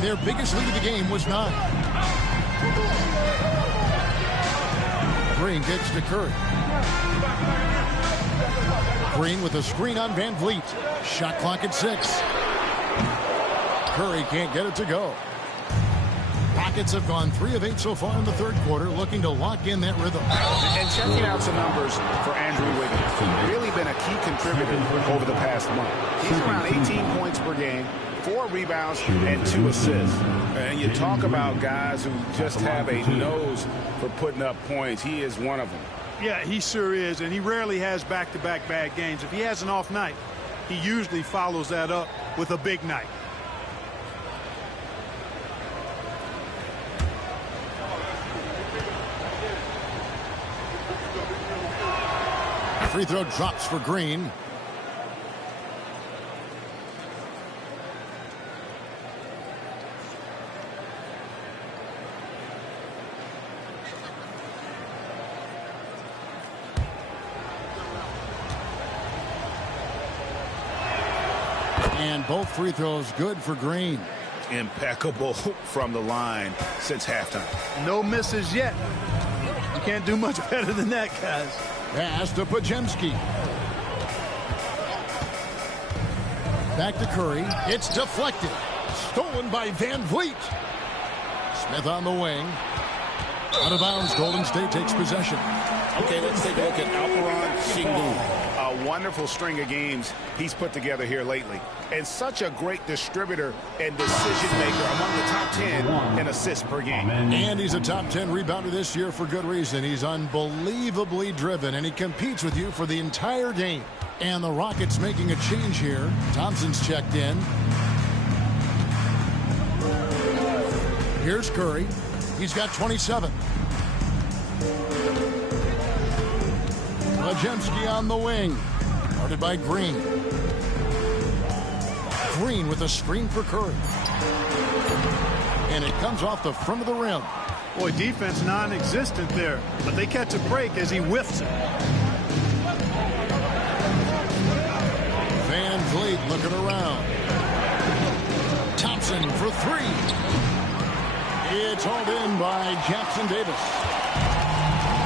Their biggest lead of the game was 9. Green gets to Curry. Green with a screen on Van Vliet. Shot clock at 6. Curry can't get it to go. Rockets have gone 3 of 8 so far in the third quarter, looking to lock in that rhythm. And checking out some numbers for Andrew Wiggins. Really been a key contributor over the past month. He's around 18 points per game, 4 rebounds, and 2 assists. And you talk about guys who just have a nose for putting up points. He is one of them. Yeah, he sure is, and he rarely has back-to-back bad games. If he has an off night, he usually follows that up with a big night. Free throw drops for Green. And both free throws good for Green. Impeccable from the line since halftime. No misses yet. You can't do much better than that, guys. Pass to Pajemski. Back to Curry. It's deflected. Stolen by Van Vliet. Smith on the wing. Out of bounds. Golden State takes possession. Okay, let's take a look at Alperon Sengun. A wonderful string of games he's put together here lately. And such a great distributor and decision maker, among the top 10 in assists per game. And he's a top 10 rebounder this year for good reason. He's unbelievably driven, and he competes with you for the entire game. And the Rockets making a change here. Thompson's checked in. Here's Curry. He's got 27. Pajemski on the wing. Guarded by Green. Green with a screen for Curry. And it comes off the front of the rim. Boy, defense non-existent there, but they catch a break as he whiffs it. Van Vliet looking around. Thompson for 3. It's hauled in by Jackson Davis.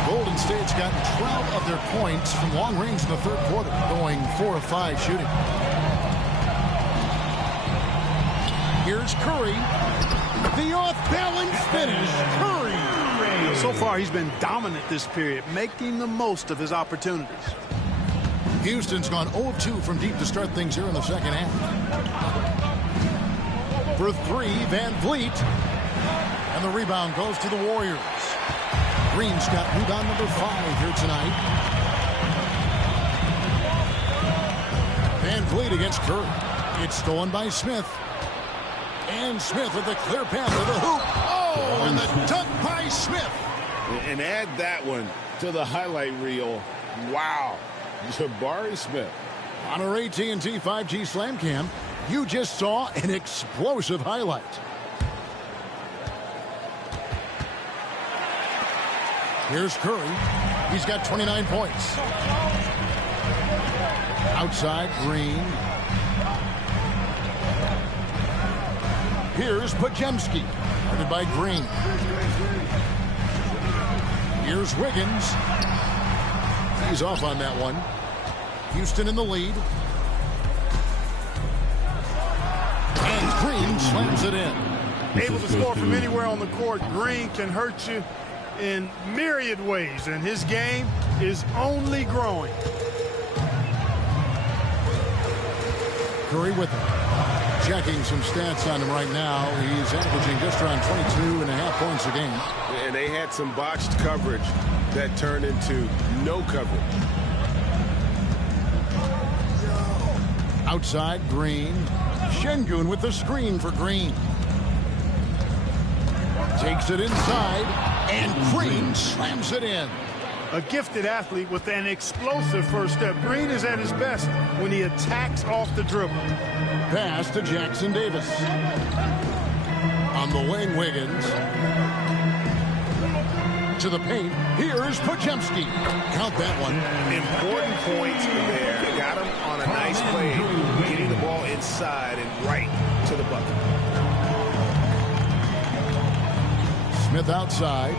Golden State's gotten 12 of their points from long range in the third quarter, going 4 of 5 shooting. Here's Curry. The off-balance finish. Curry. So far, he's been dominant this period, making the most of his opportunities. Houston's gone 0 of 2 from deep to start things here in the second half. For 3, Van Vliet. And the rebound goes to the Warriors. Green's got rebound number 5 here tonight. Van Vliet against Curry. It's stolen by Smith. And Smith with the clear path to the hoop. Oh, and the dunk by Smith. And add that one to the highlight reel. Wow. Jabari Smith. On our AT&T 5G Slam Cam, you just saw an explosive highlight. Here's Curry. He's got 29 points. Outside, Green. Here's Pajemski. Guarded by Green. Here's Wiggins. He's off on that one. Houston in the lead. And Green slams it in. able to score from anywhere on the court. Green can hurt you in myriad ways, and his game is only growing. Curry with him. Checking some stats on him right now. He's averaging just around 22.5 points a game. And they had some botched coverage that turned into no coverage. Outside, Green. Şengün with the screen for Green. Takes it inside, and Green slams it in. A gifted athlete with an explosive first step. Green is at his best when he attacks off the dribble. Pass to Jackson Davis. On the wing, Wiggins. To the paint. Here's Podziemski. Count that one. Important points there. Got him on a nice play, getting the ball inside and right to the bucket. Smith outside.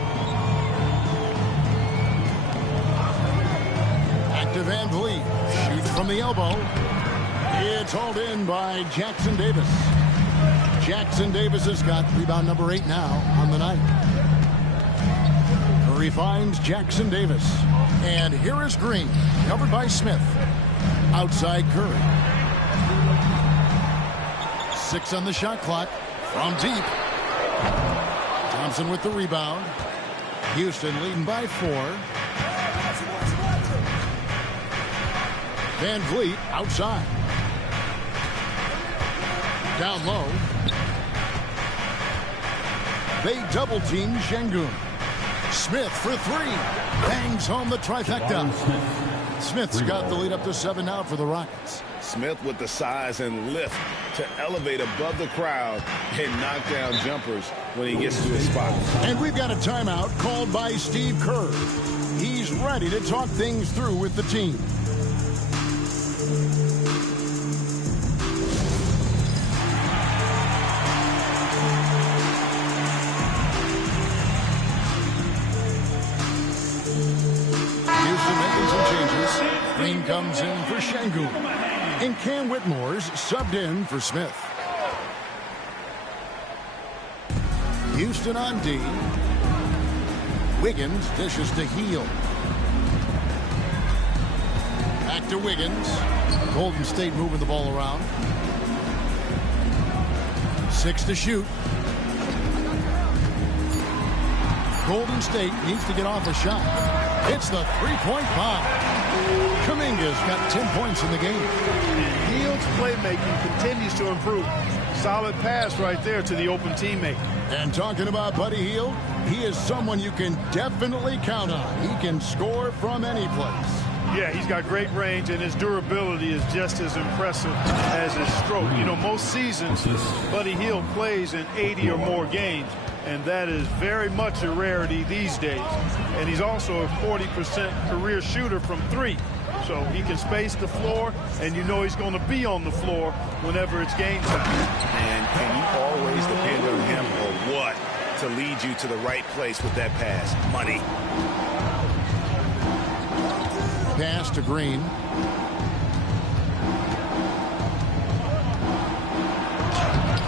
Back to Van Vliet. Shoot from the elbow. It's hauled in by Jackson Davis. Jackson Davis has got rebound number 8 now on the night. Curry finds Jackson Davis. And here is Green, covered by Smith. Outside Curry. 6 on the shot clock. From deep. Thompson with the rebound. Houston leading by 4. Van Vliet outside. Down low. They double team Şengün. Smith for 3. Bangs home the trifecta. Smith's got the lead up to 7 now for the Rockets. Smith with the size and lift to elevate above the crowd and knock down jumpers when he gets to his spot. And we've got a timeout called by Steve Kerr. He's ready to talk things through with the team. Houston making some changes. Green comes in for Şengün. And Cam Whitmore's subbed in for Smith. Houston on D. Wiggins dishes to Hield. Back to Wiggins. Golden State moving the ball around. 6 to shoot. Golden State needs to get off a shot. It's the three-point bomb. Kuminga's got 10 points in the game. And Hield's playmaking continues to improve. Solid pass right there to the open teammate. And talking about Buddy Hield, he is someone you can definitely count on. He can score from any place. Yeah, he's got great range, and his durability is just as impressive as his stroke. You know, most seasons, Buddy Hield plays in 80 or more games, and that is very much a rarity these days. And he's also a 40% career shooter from 3. So he can space the floor, and you know he's going to be on the floor whenever it's game time. And can you always depend on him or what to lead you to the right place with that pass? Money. Pass to Green.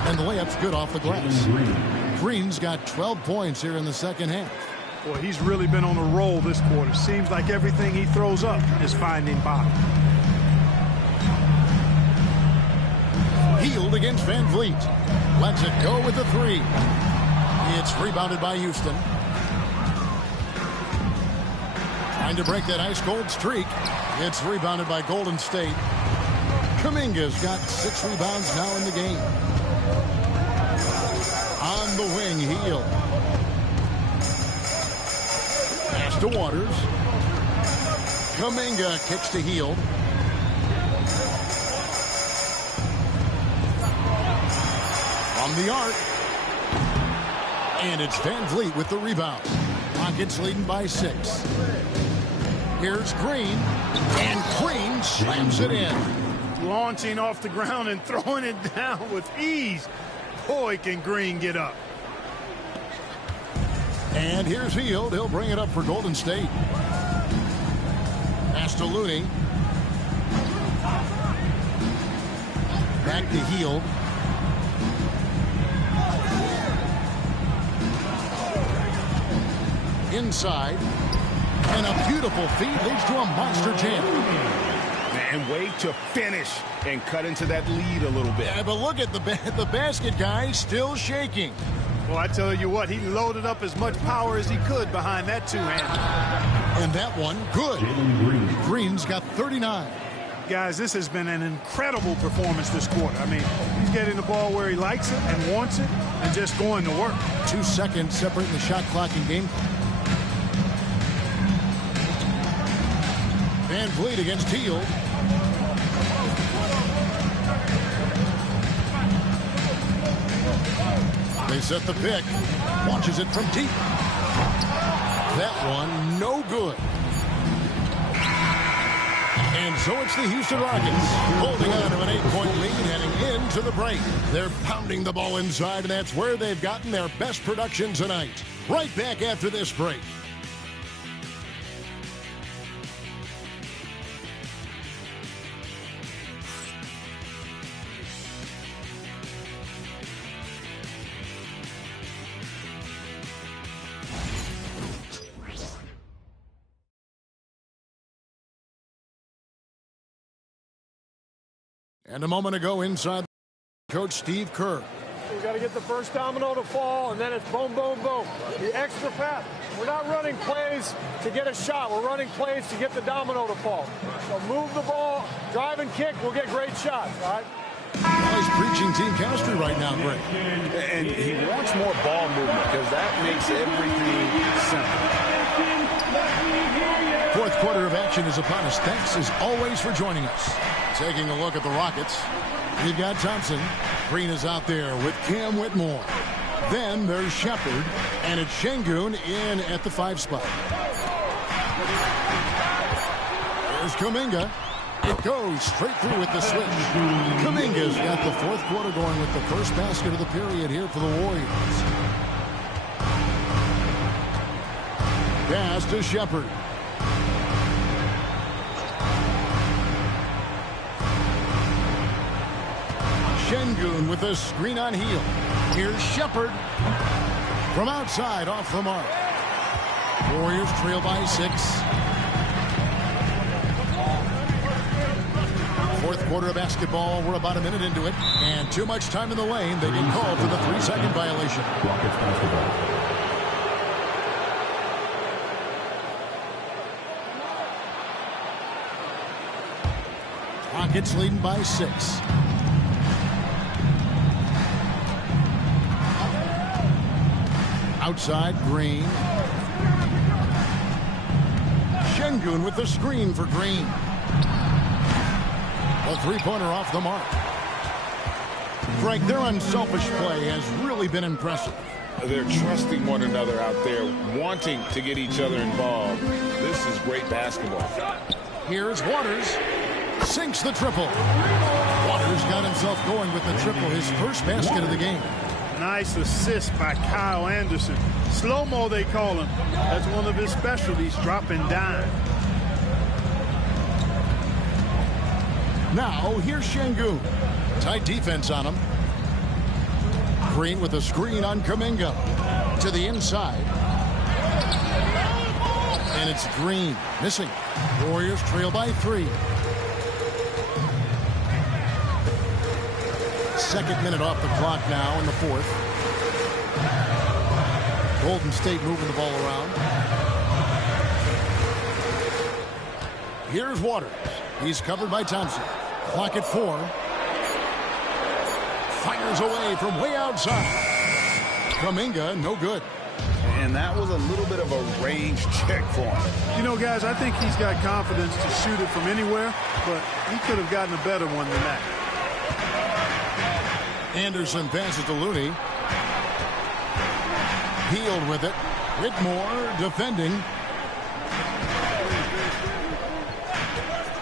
And the layup's good off the glass. Green's got 12 points here in the second half. Boy, he's really been on a roll this quarter. Seems like everything he throws up is finding bottom. Hield against Van Vliet. Lets it go with the 3. It's rebounded by Houston. Trying to break that ice-cold streak. It's rebounded by Golden State. Kuminga's got 6 rebounds now in the game. On the wing, Hield. Pass to Waters. Kuminga kicks to Hield. From the arc. And it's Van Vliet with the rebound. Rockets leading by 6. Here's Green. And Green slams it in. Launching off the ground and throwing it down with ease. Boy, can Green get up. And here's Hield. He'll bring it up for Golden State. Pass to Looney. Back to Hield. inside. And a beautiful feed leads to a monster jam. And wait to finish and cut into that lead a little bit. Yeah, but look at the basket guy still shaking. Well, I tell you what, he loaded up as much power as he could behind that two-hander. And that one, good. Green's got 39. Guys, this has been an incredible performance this quarter. I mean, he's getting the ball where he likes it and wants it and just going to work. 2 seconds separating the shot clock and game. Van Vliet against Teal. They set the pick. Launches it from deep. That one, no good. And so it's the Houston Rockets holding on to an 8-point lead heading into the break. They're pounding the ball inside, and that's where they've gotten their best production tonight. Right back after this break. And a moment ago inside, Coach Steve Kerr. We got to get the first domino to fall, and then it's boom, boom, boom. The extra pass. We're not running plays to get a shot. We're running plays to get the domino to fall. So move the ball, drive and kick. We'll get great shots, all right? He's preaching team chemistry right now, Greg. And he wants more ball movement because that makes everything simple. Fourth quarter of action is upon us. Thanks, as always, for joining us. Taking a look at the Rockets. We've got Thompson. Green is out there with Cam Whitmore. Then there's Shepard, and it's Şengün in at the 5 spot. There's Kuminga. It goes straight through with the switch. Kuminga's got the fourth quarter going with the first basket of the period here for the Warriors. Pass to Shepard. Şengün with a screen on heel. Here's Shepard from outside off the mark. Warriors trail by 6. Fourth quarter of basketball. We're about a minute into it. And too much time in the lane. They get called for the 3-second violation. Rockets basketball. Rockets leading by 6. Outside, Green. Şengün with the screen for Green. A three-pointer off the mark. Frank, their unselfish play has really been impressive. They're trusting one another out there, wanting to get each other involved. This is great basketball. Here's Waters. Sinks the triple. Waters got himself going with the triple, his first basket of the game. Nice assist by Kyle Anderson. Slow-mo, they call him. That's one of his specialties, dropping dime. Now, here's Şengün. Tight defense on him. Green with a screen on Kuminga. To the inside. And it's Green missing. Warriors trail by 3. Second minute off the clock now in the fourth. Golden State moving the ball around. Here's Waters. He's covered by Thompson. Clock at 4. Fires away from way outside. Kuminga, no good. And that was a little bit of a range check for him. You know, guys, I think he's got confidence to shoot it from anywhere, but he could have gotten a better one than that. Anderson passes to Looney. Healed with it. Whitmore defending.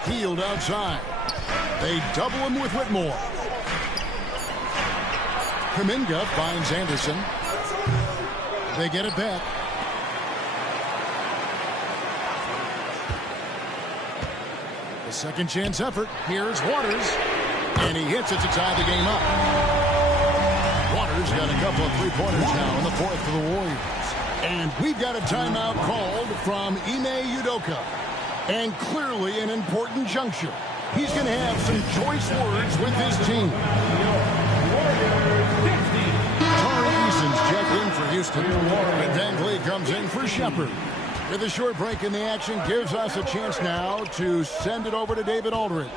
Healed outside. They double him with Whitmore. Kuminga finds Anderson. They get it back. The second chance effort. Here's Waters. And he hits it to tie the game up. Waters got a couple of three-pointers now in the fourth for the Warriors. And we've got a timeout called from Ime Udoka. And clearly an important juncture. He's going to have some choice words with his team. Tari Eason's checked in for Houston. And Van Vliet comes in for Shepard. With a short break in the action, gives us a chance now to send it over to David Aldridge.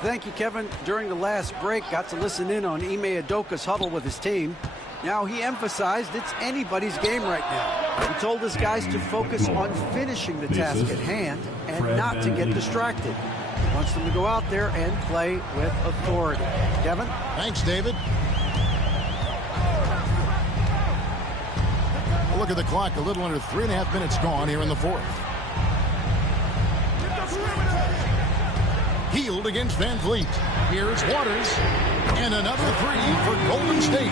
Thank you, Kevin. During the last break, got to listen in on Ime Udoka's huddle with his team. Now, he emphasized it's anybody's game right now. He told his guys to focus on finishing the task at hand and not to get distracted. He wants them to go out there and play with authority. Kevin? Thanks, David. A look at the clock, a little under 3.5 minutes gone here in the fourth. Healed against Van Vliet. Here's Waters. And another three for Golden State.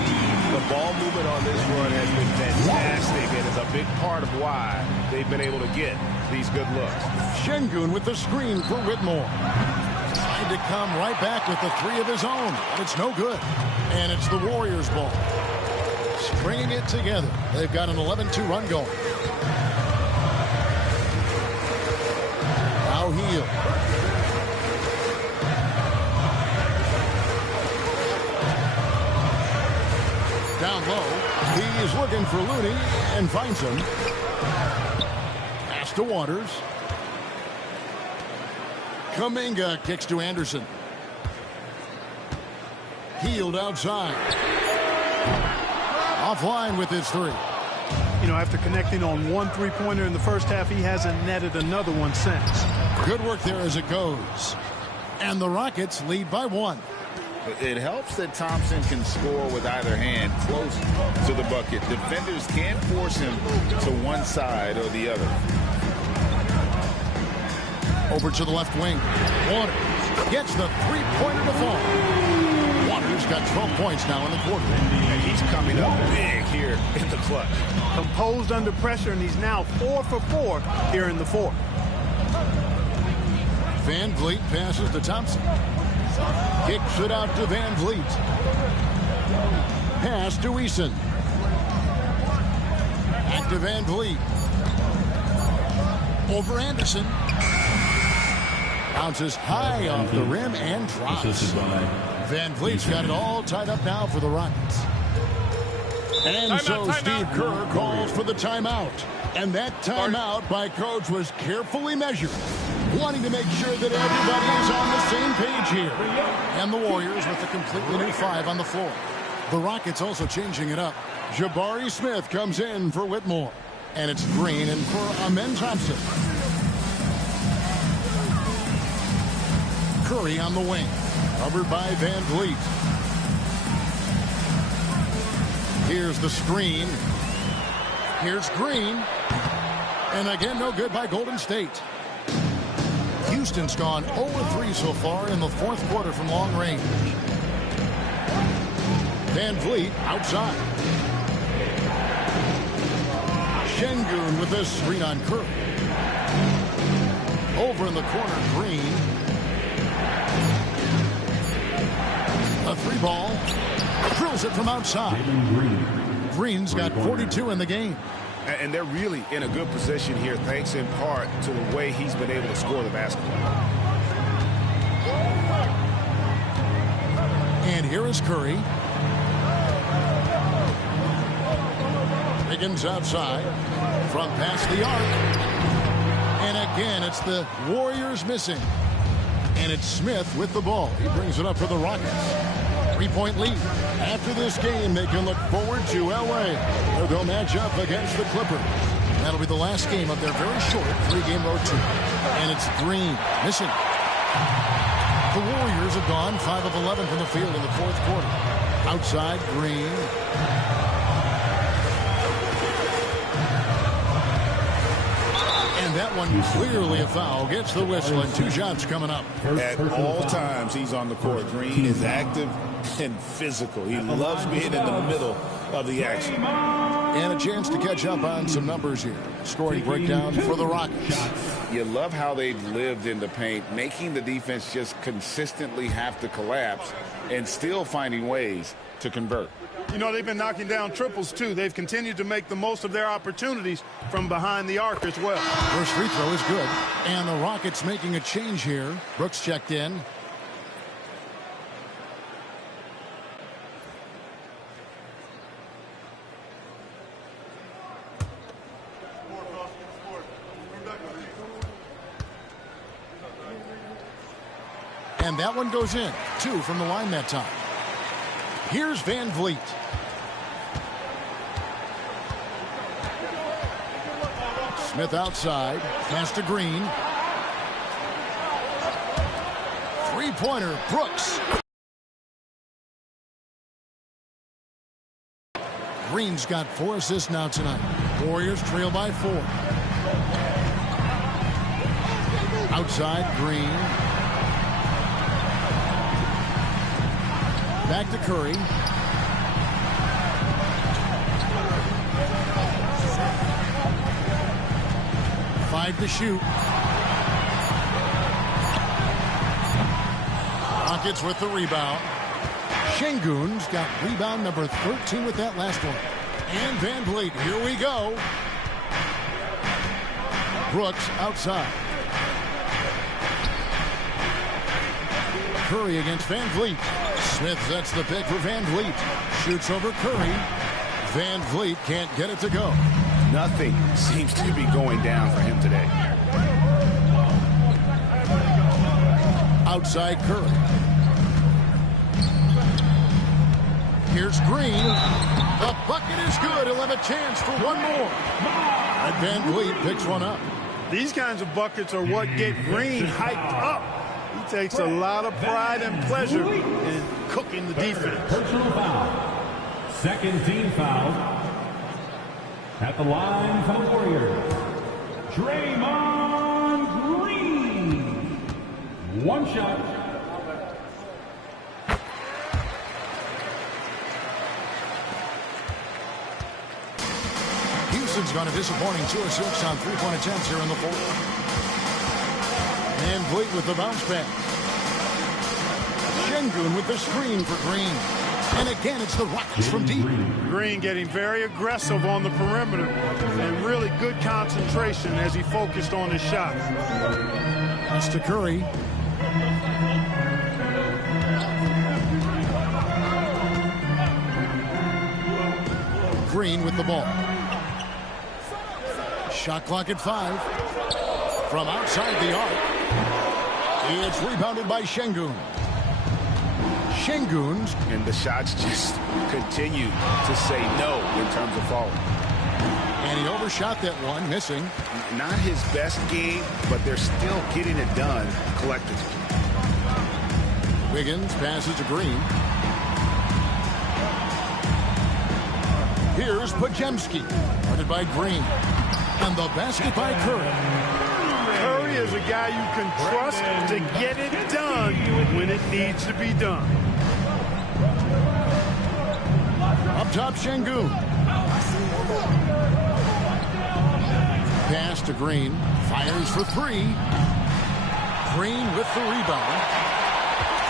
The ball movement on this run has been fantastic and is a big part of why they've been able to get these good looks. Şengün with the screen for Whitmore. Trying to come right back with the three of his own, but it's no good. And it's the Warriors' ball. Stringing it together. They've got an 11-2 run going. Now Hield. Down low, he is looking for Looney and finds him. Pass to Waters. Kuminga kicks to Anderson. Hield outside. Offline with his three. You know, after connecting on one three-pointer in the first half, he hasn't netted another one since. Good work there as it goes. And the Rockets lead by one. It helps that Thompson can score with either hand close to the bucket. Defenders can't force him to one side or the other. Over to the left wing. Waters gets the three-pointer to fall. Waters got 12 points now in the quarter. And he's coming up big here in the clutch. Composed under pressure, and he's now 4 for 4 here in the fourth. Van Vliet passes to Thompson. Kicks it out to Van Vliet. Pass to Eason. Back to Van Vliet. Over Anderson. Bounces high off the rim and drops. Van Vliet's got it all tied up now for the Rockets. And so Steve Kerr calls for the timeout. And that timeout by Coach was carefully measured, wanting to make sure that everybody is on the same page here. And the Warriors with a completely new five on the floor. The Rockets also changing it up. Jabari Smith comes in for Whitmore. And it's Green and for Amen Thompson. Curry on the wing. Covered by Van Vliet. Here's the screen. Here's Green. And again, no good by Golden State. Houston's gone 0-3 so far in the fourth quarter from long range. Van Vliet outside. Şengün with the screen on Curry. Over in the corner, Green. A three ball. Drills it from outside. Green's got 42 in the game. And they're really in a good position here, thanks in part to the way he's been able to score the basketball. And here is Curry. Higgins outside. Front past the arc. And again, it's the Warriors missing. And it's Smith with the ball. He brings it up for the Rockets. 3-point lead. After this game, they can look forward to L.A., where they'll match up against the Clippers. That'll be the last game of their very short 3-game road trip. And it's Green missing. The Warriors have gone 5 of 11 from the field in the fourth quarter. Outside, Green. And that one clearly a foul. Gets the whistle, and 2 shots coming up. At all times, he's on the court. Green is active and physical. He loves being in the middle of the action. And a chance to catch up on some numbers here. Scoring breakdown for the Rockets. You love how they've lived in the paint, making the defense just consistently have to collapse and still finding ways to convert. You know, they've been knocking down triples, too. They've continued to make the most of their opportunities from behind the arc as well. First free throw is good. And the Rockets making a change here. Brooks checked in. And that one goes in. 2 from the line that time. Here's Van Vliet. Smith outside. Pass to Green. Three-pointer, Brooks. Green's got 4 assists now tonight. Warriors trail by 4. Outside, Green. Back to Curry. Five to shoot. Rockets with the rebound. Şengün's got rebound number 13 with that last one. And Van Vliet, here we go. Brooks outside. Curry against Van Vliet. Smith sets the pick for Van Vliet. Shoots over Curry. Van Vliet can't get it to go. Nothing seems to be going down for him today. Outside Curry. Here's Green. The bucket is good. He'll have a chance for one more. And Van Vliet picks one up. These kinds of buckets are what get Green hyped up. He takes a lot of pride and pleasure in cooking the defense. Personal foul. Second team foul. At the line for the Warriors, Draymond Green. One shot. Houston's got a disappointing 2 of 6 on three-point attempts here in the fourth. Van Vliet with the bounce back. Şengün with the screen for Green. And again, it's the Rockets from deep. Green getting very aggressive on the perimeter and really good concentration as he focused on his shot. Pass to Curry. Green with the ball. Shot clock at 5. From outside the arc. It's rebounded by Şengün. Şengün's. And the shots just continue to say no in terms of falling. And he overshot that one, missing. Not his best game, but they're still getting it done collectively. Wiggins passes to Green. Here's Podziemski. Guarded by Green. And the basket by Curry. Curry is a guy you can trust to get it done when it needs to be done. Up top, Şengün. Pass to Green. Fires for 3. Green with the rebound.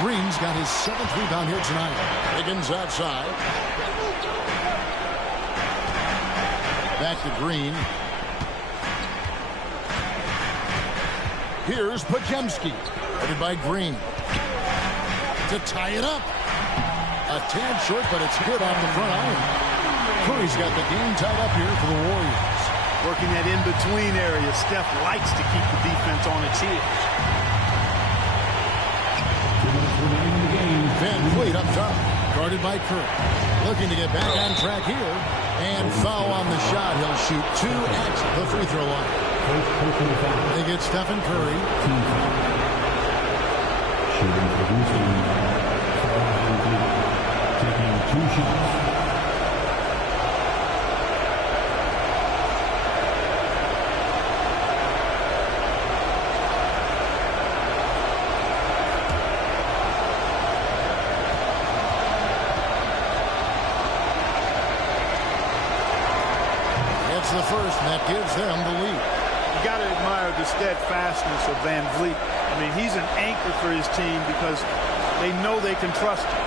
Green's got his 7th rebound here tonight. Wiggins outside. Back to Green. Here's Podziemski. Headed by Green. To tie it up. A tad short, but it's good off the front iron. Curry's got the game tied up here for the Warriors. Working that in-between area. Steph likes to keep the defense on its heels. Van Vliet up top. Guarded by Curry. Looking to get back on track here. And foul on the shot. He'll shoot 2 at the free throw line. They get Stephen Curry. Shooting for Houston. Taking 2 shots. It's the first, and that gives them the lead. You got to admire the steadfastness of Van Vliet. I mean, he's an anchor for his team because they know they can trust him.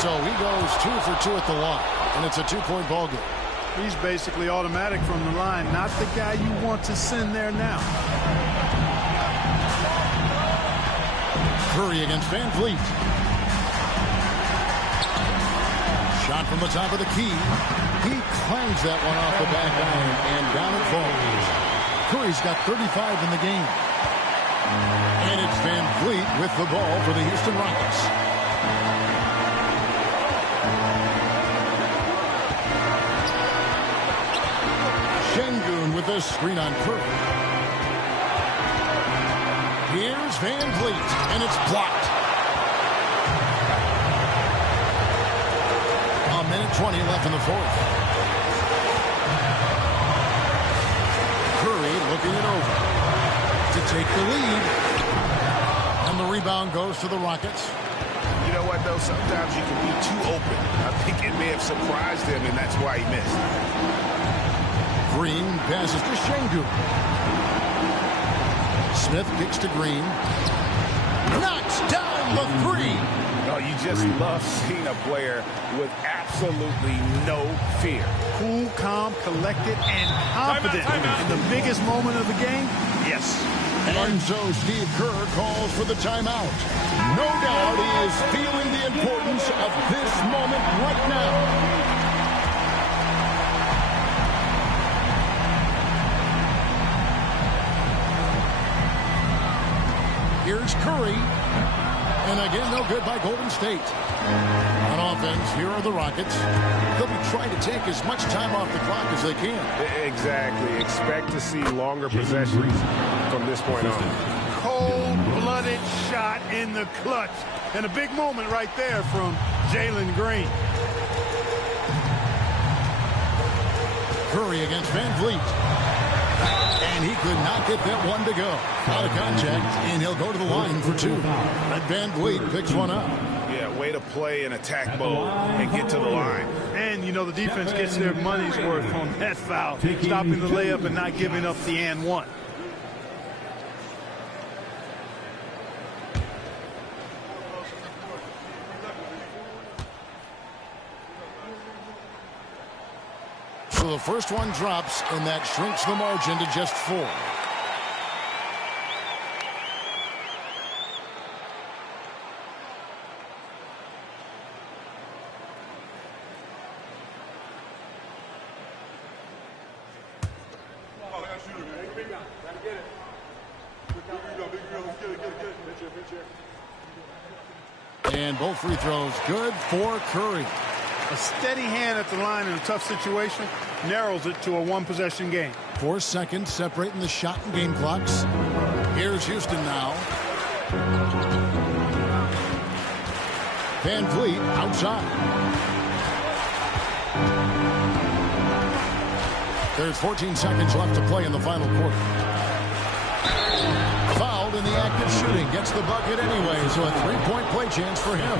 So he goes 2 for 2 at the line, and it's a 2-point ball game. He's basically automatic from the line, not the guy you want to send there now. Curry against Van Vliet. Shot from the top of the key. He clangs that one off the back iron, and down it falls. Curry's got 35 in the game. And it's Van Vliet with the ball for the Houston Rockets. Şengün with a screen on Curry. Here's Van Vliet, and it's blocked. A minute 20 left in the fourth. Curry looking it over to take the lead. And the rebound goes to the Rockets. You know what, though? Sometimes you can be too open. I think it may have surprised him, and that's why he missed. Green passes to Şengün. Smith kicks to Green. Knocks down the three. Oh, you just love seeing a player with absolutely no fear. Cool, calm, collected, and confident. In the biggest moment of the game, yes. And so Steve Kerr calls for the timeout. No doubt he is feeling the importance of this moment right now. Here's Curry. And again, no good by Golden State. On offense, here are the Rockets. They'll be trying to take as much time off the clock as they can. Exactly. Expect to see longer possessions from this point on. Cold-blooded shot in the clutch. And a big moment right there from Jalen Green. Curry against Van Vliet. And he could not get that one to go. Out of contact, and he'll go to the line for two. But Van Vliet picks one up. Yeah, way to play in attack mode and get to the line. And, you know, the defense gets their money's worth on that foul. Stopping the layup and not giving up the and one. So the first one drops, and that shrinks the margin to just 4. And both free throws good for Curry. A steady hand at the line in a tough situation narrows it to a one-possession game. 4 seconds separating the shot and game clocks. Here's Houston now. Van Vliet outside. There's 14 seconds left to play in the final quarter. Fouled in the act of shooting. Gets the bucket anyway, so a 3-point play chance for him.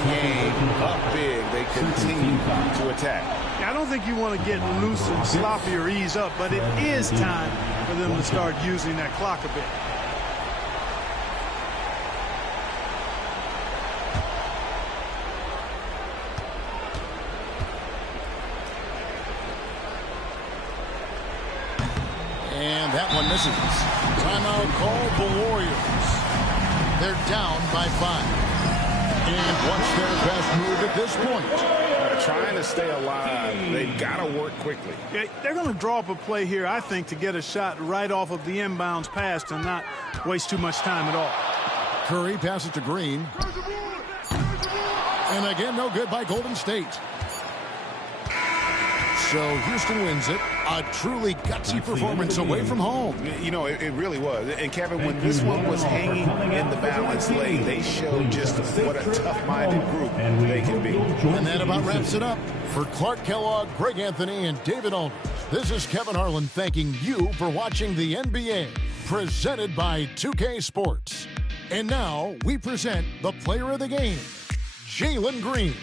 Game up big, they continue to attack. I don't think you want to get loose and sloppy or ease up, but it is time for them to start using that clock a bit. And that one misses. Timeout called the Warriors. They're down by 5. And what's their best move at this point? Trying to stay alive. They've got to work quickly. Yeah, they're going to draw up a play here, I think, to get a shot right off of the inbounds pass and not waste too much time at all. Curry passes to Green. And again, no good by Golden State. So Houston wins it. A truly gutsy performance away from home. You know, it really was. And Kevin, when this one was hanging in the balance lane, they showed just what a tough-minded group they can be. And that about wraps it up. For Clark Kellogg, Greg Anthony, and David Aldridge, this is Kevin Harlan thanking you for watching the NBA, presented by 2K Sports. And now we present the player of the game, Jalen Green.